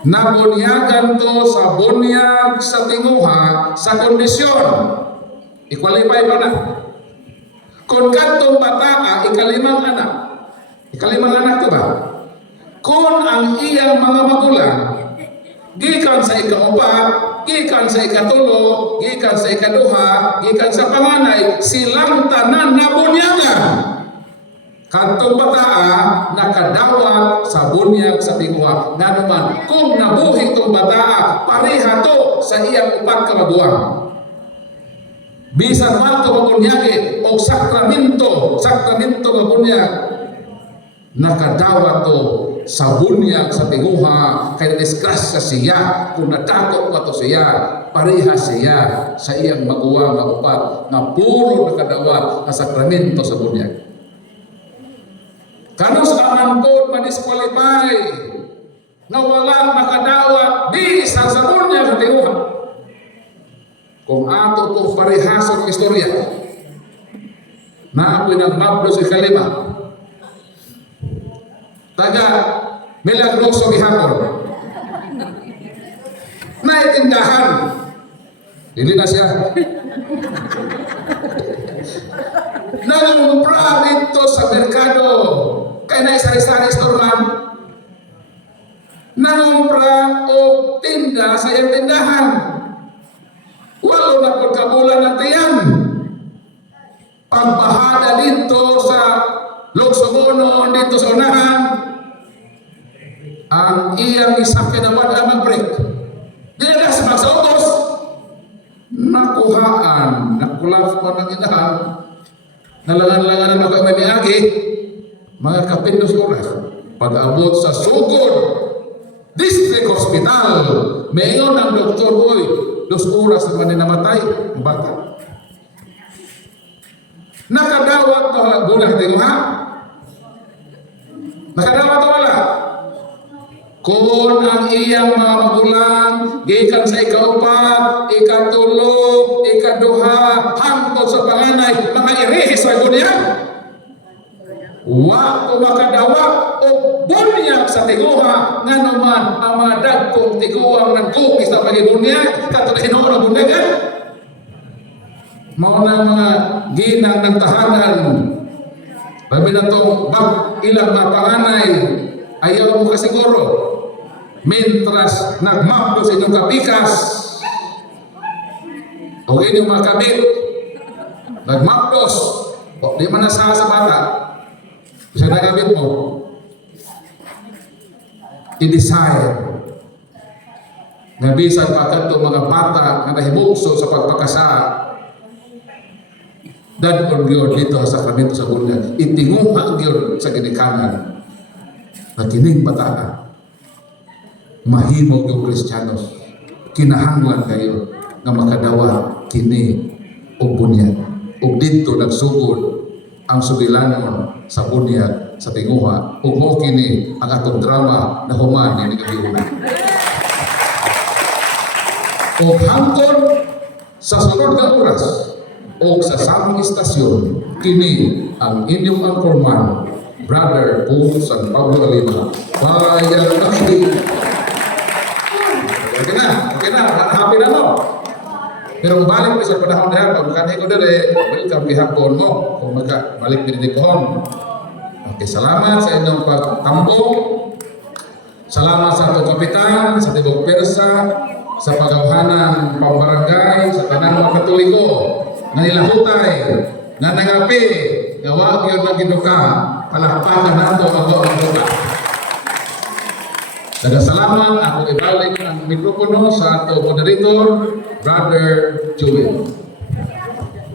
Nabunyagan to sa bunyag sa tinguha sa kondisyon. I-qualify pa na. Kung kantong bata, ikalimang anak. Ikalimang anak to ba? Kung ang iyang mga magulang, gikan sa ikaupat, gikan sa ikatulo, gikan sa ikaduha, gikan sa panganay, silang tanan nabunyagan. Kantong bataa nakadawat sa bunyag sa tinguha. Nga naman, kung nabuhi itong bataa, pareha to sa iyang upat ka maguwang. Bisan man ito mabunyagi o sakramento mabunyag, nakadawat to sa bunyag sa tinguha, kaya disgrasya siya, kung natakot pa to siya, pareha siya sa iyang maguwang na upat, na puro nakadawat sa sakramento sa bunyag. Kanus aman po ma-disqualify na walang makadawat bisan sa bunyag sa tinguha. Kung ato itong parehasan ng istorya na ako'y nagmabdo sa ikalima, taga Milagroso gihapon, naitindahan, hindi na siya. Nangumpra dito sa merkado, kaya na isari-sari store man. Nangumpra o tinda sa iyang tindahan. Walo na pagkabulan ng tiyan. Pagbahada dito sa Lugsogono, dito sa unahan, ang iyang isakyan na wala mag-break. Dinas magsaubos. Nakuhaan, nakulaf mo ng inahan, nalangan-langan na ako maniyagi, mga kapindos oras. Pag-abot sa sugod, District Hospital, mayon ang doktor, oy, 2 oras naman namatay, ang bata. Nakadawat to ha, bulang tinguha. Nakadawat to wala. Kung ang iyang mga magulang, gikan sa ikaupat, ikatulo, ikaduha, hangtod sa panganay, mga irihis sa bunyag. Wa ko makadawat o bunyag sa tiguha, nga naman ang mga dagkong tiguang ng kukis na pagibunyag, katulad hinoon ang bunyagan. Mauna mga ginang ng tahanan, labi na itong ilang mga panganay, ayaw mo kasiguro. Mentras nagmapdo sa inyong kapikas o inyong mga kabit, nagmapdos o di man nasa sa bata, isa na kabit mo, i-desire na bisan pa kanto mga bata na nahibugso sa pagpakasa dan on gyud dito sa sakramento sa bunyag, itinguha gyud sa ginikanan na kining bata mahimog yung Kristiyanos, kinahanglan kayo nga makadawa kini og bunyag. Ug dito nagsugod ang sugilanon sa bunyag sa tinguha. Ug mao kini ang atong drama na human ni gabiuna. Ug hangtod sa sunod nga oras o sa samong istasyon, kini ang inyong anchorman, Brother Paul San Pablo Alima. Bayan natin. Okay na, happy na no. Pero balik mo sa panahon na pag kanay ko dere, welcome gihapon mo kung balik pinili ko. Okay, salamat sa inyong pagtambong. Salamat sa atong kapitan, sa Tibok Persa, sa pagawhanan pambarangay, sa tanang mga Katoliko, na nilahutay, na nangapi, gawa yun ng ginuka, palakpakan nato ako ang lupa. Nagasalamat, ako ibalik ang mikropono sa ato moderator, Brother Joel.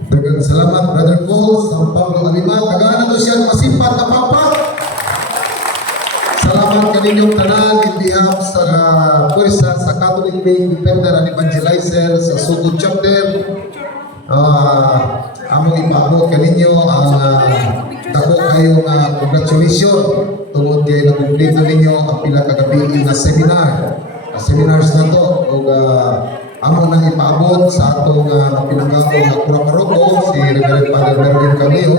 Daghang salamat Brother Paul San Pablo Alima. Tagaan na siya masipat na papa. Salamat kaninyong tanan in behalf sa pwersa sa Catholic Faith Defender and Evangelizer sa Sugod Chapter. Among ipaabot kaninyo ang dako kayo nga congratulations tungod kay nakumplito ninyo ang pila ka gabi nga seminars na to ug amo na ipaabot sa atong pinangako nga kura-paroko si Reverend Father Mervin Cameo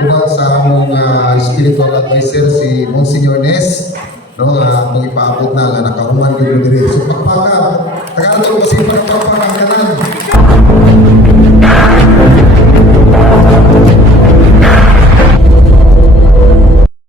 ug sa among spiritual advisor si Monsignor Nes no atong ipaabot na nga nakahuman gyud diri so pakpaka tagaan to kasi pakpaka ang tanan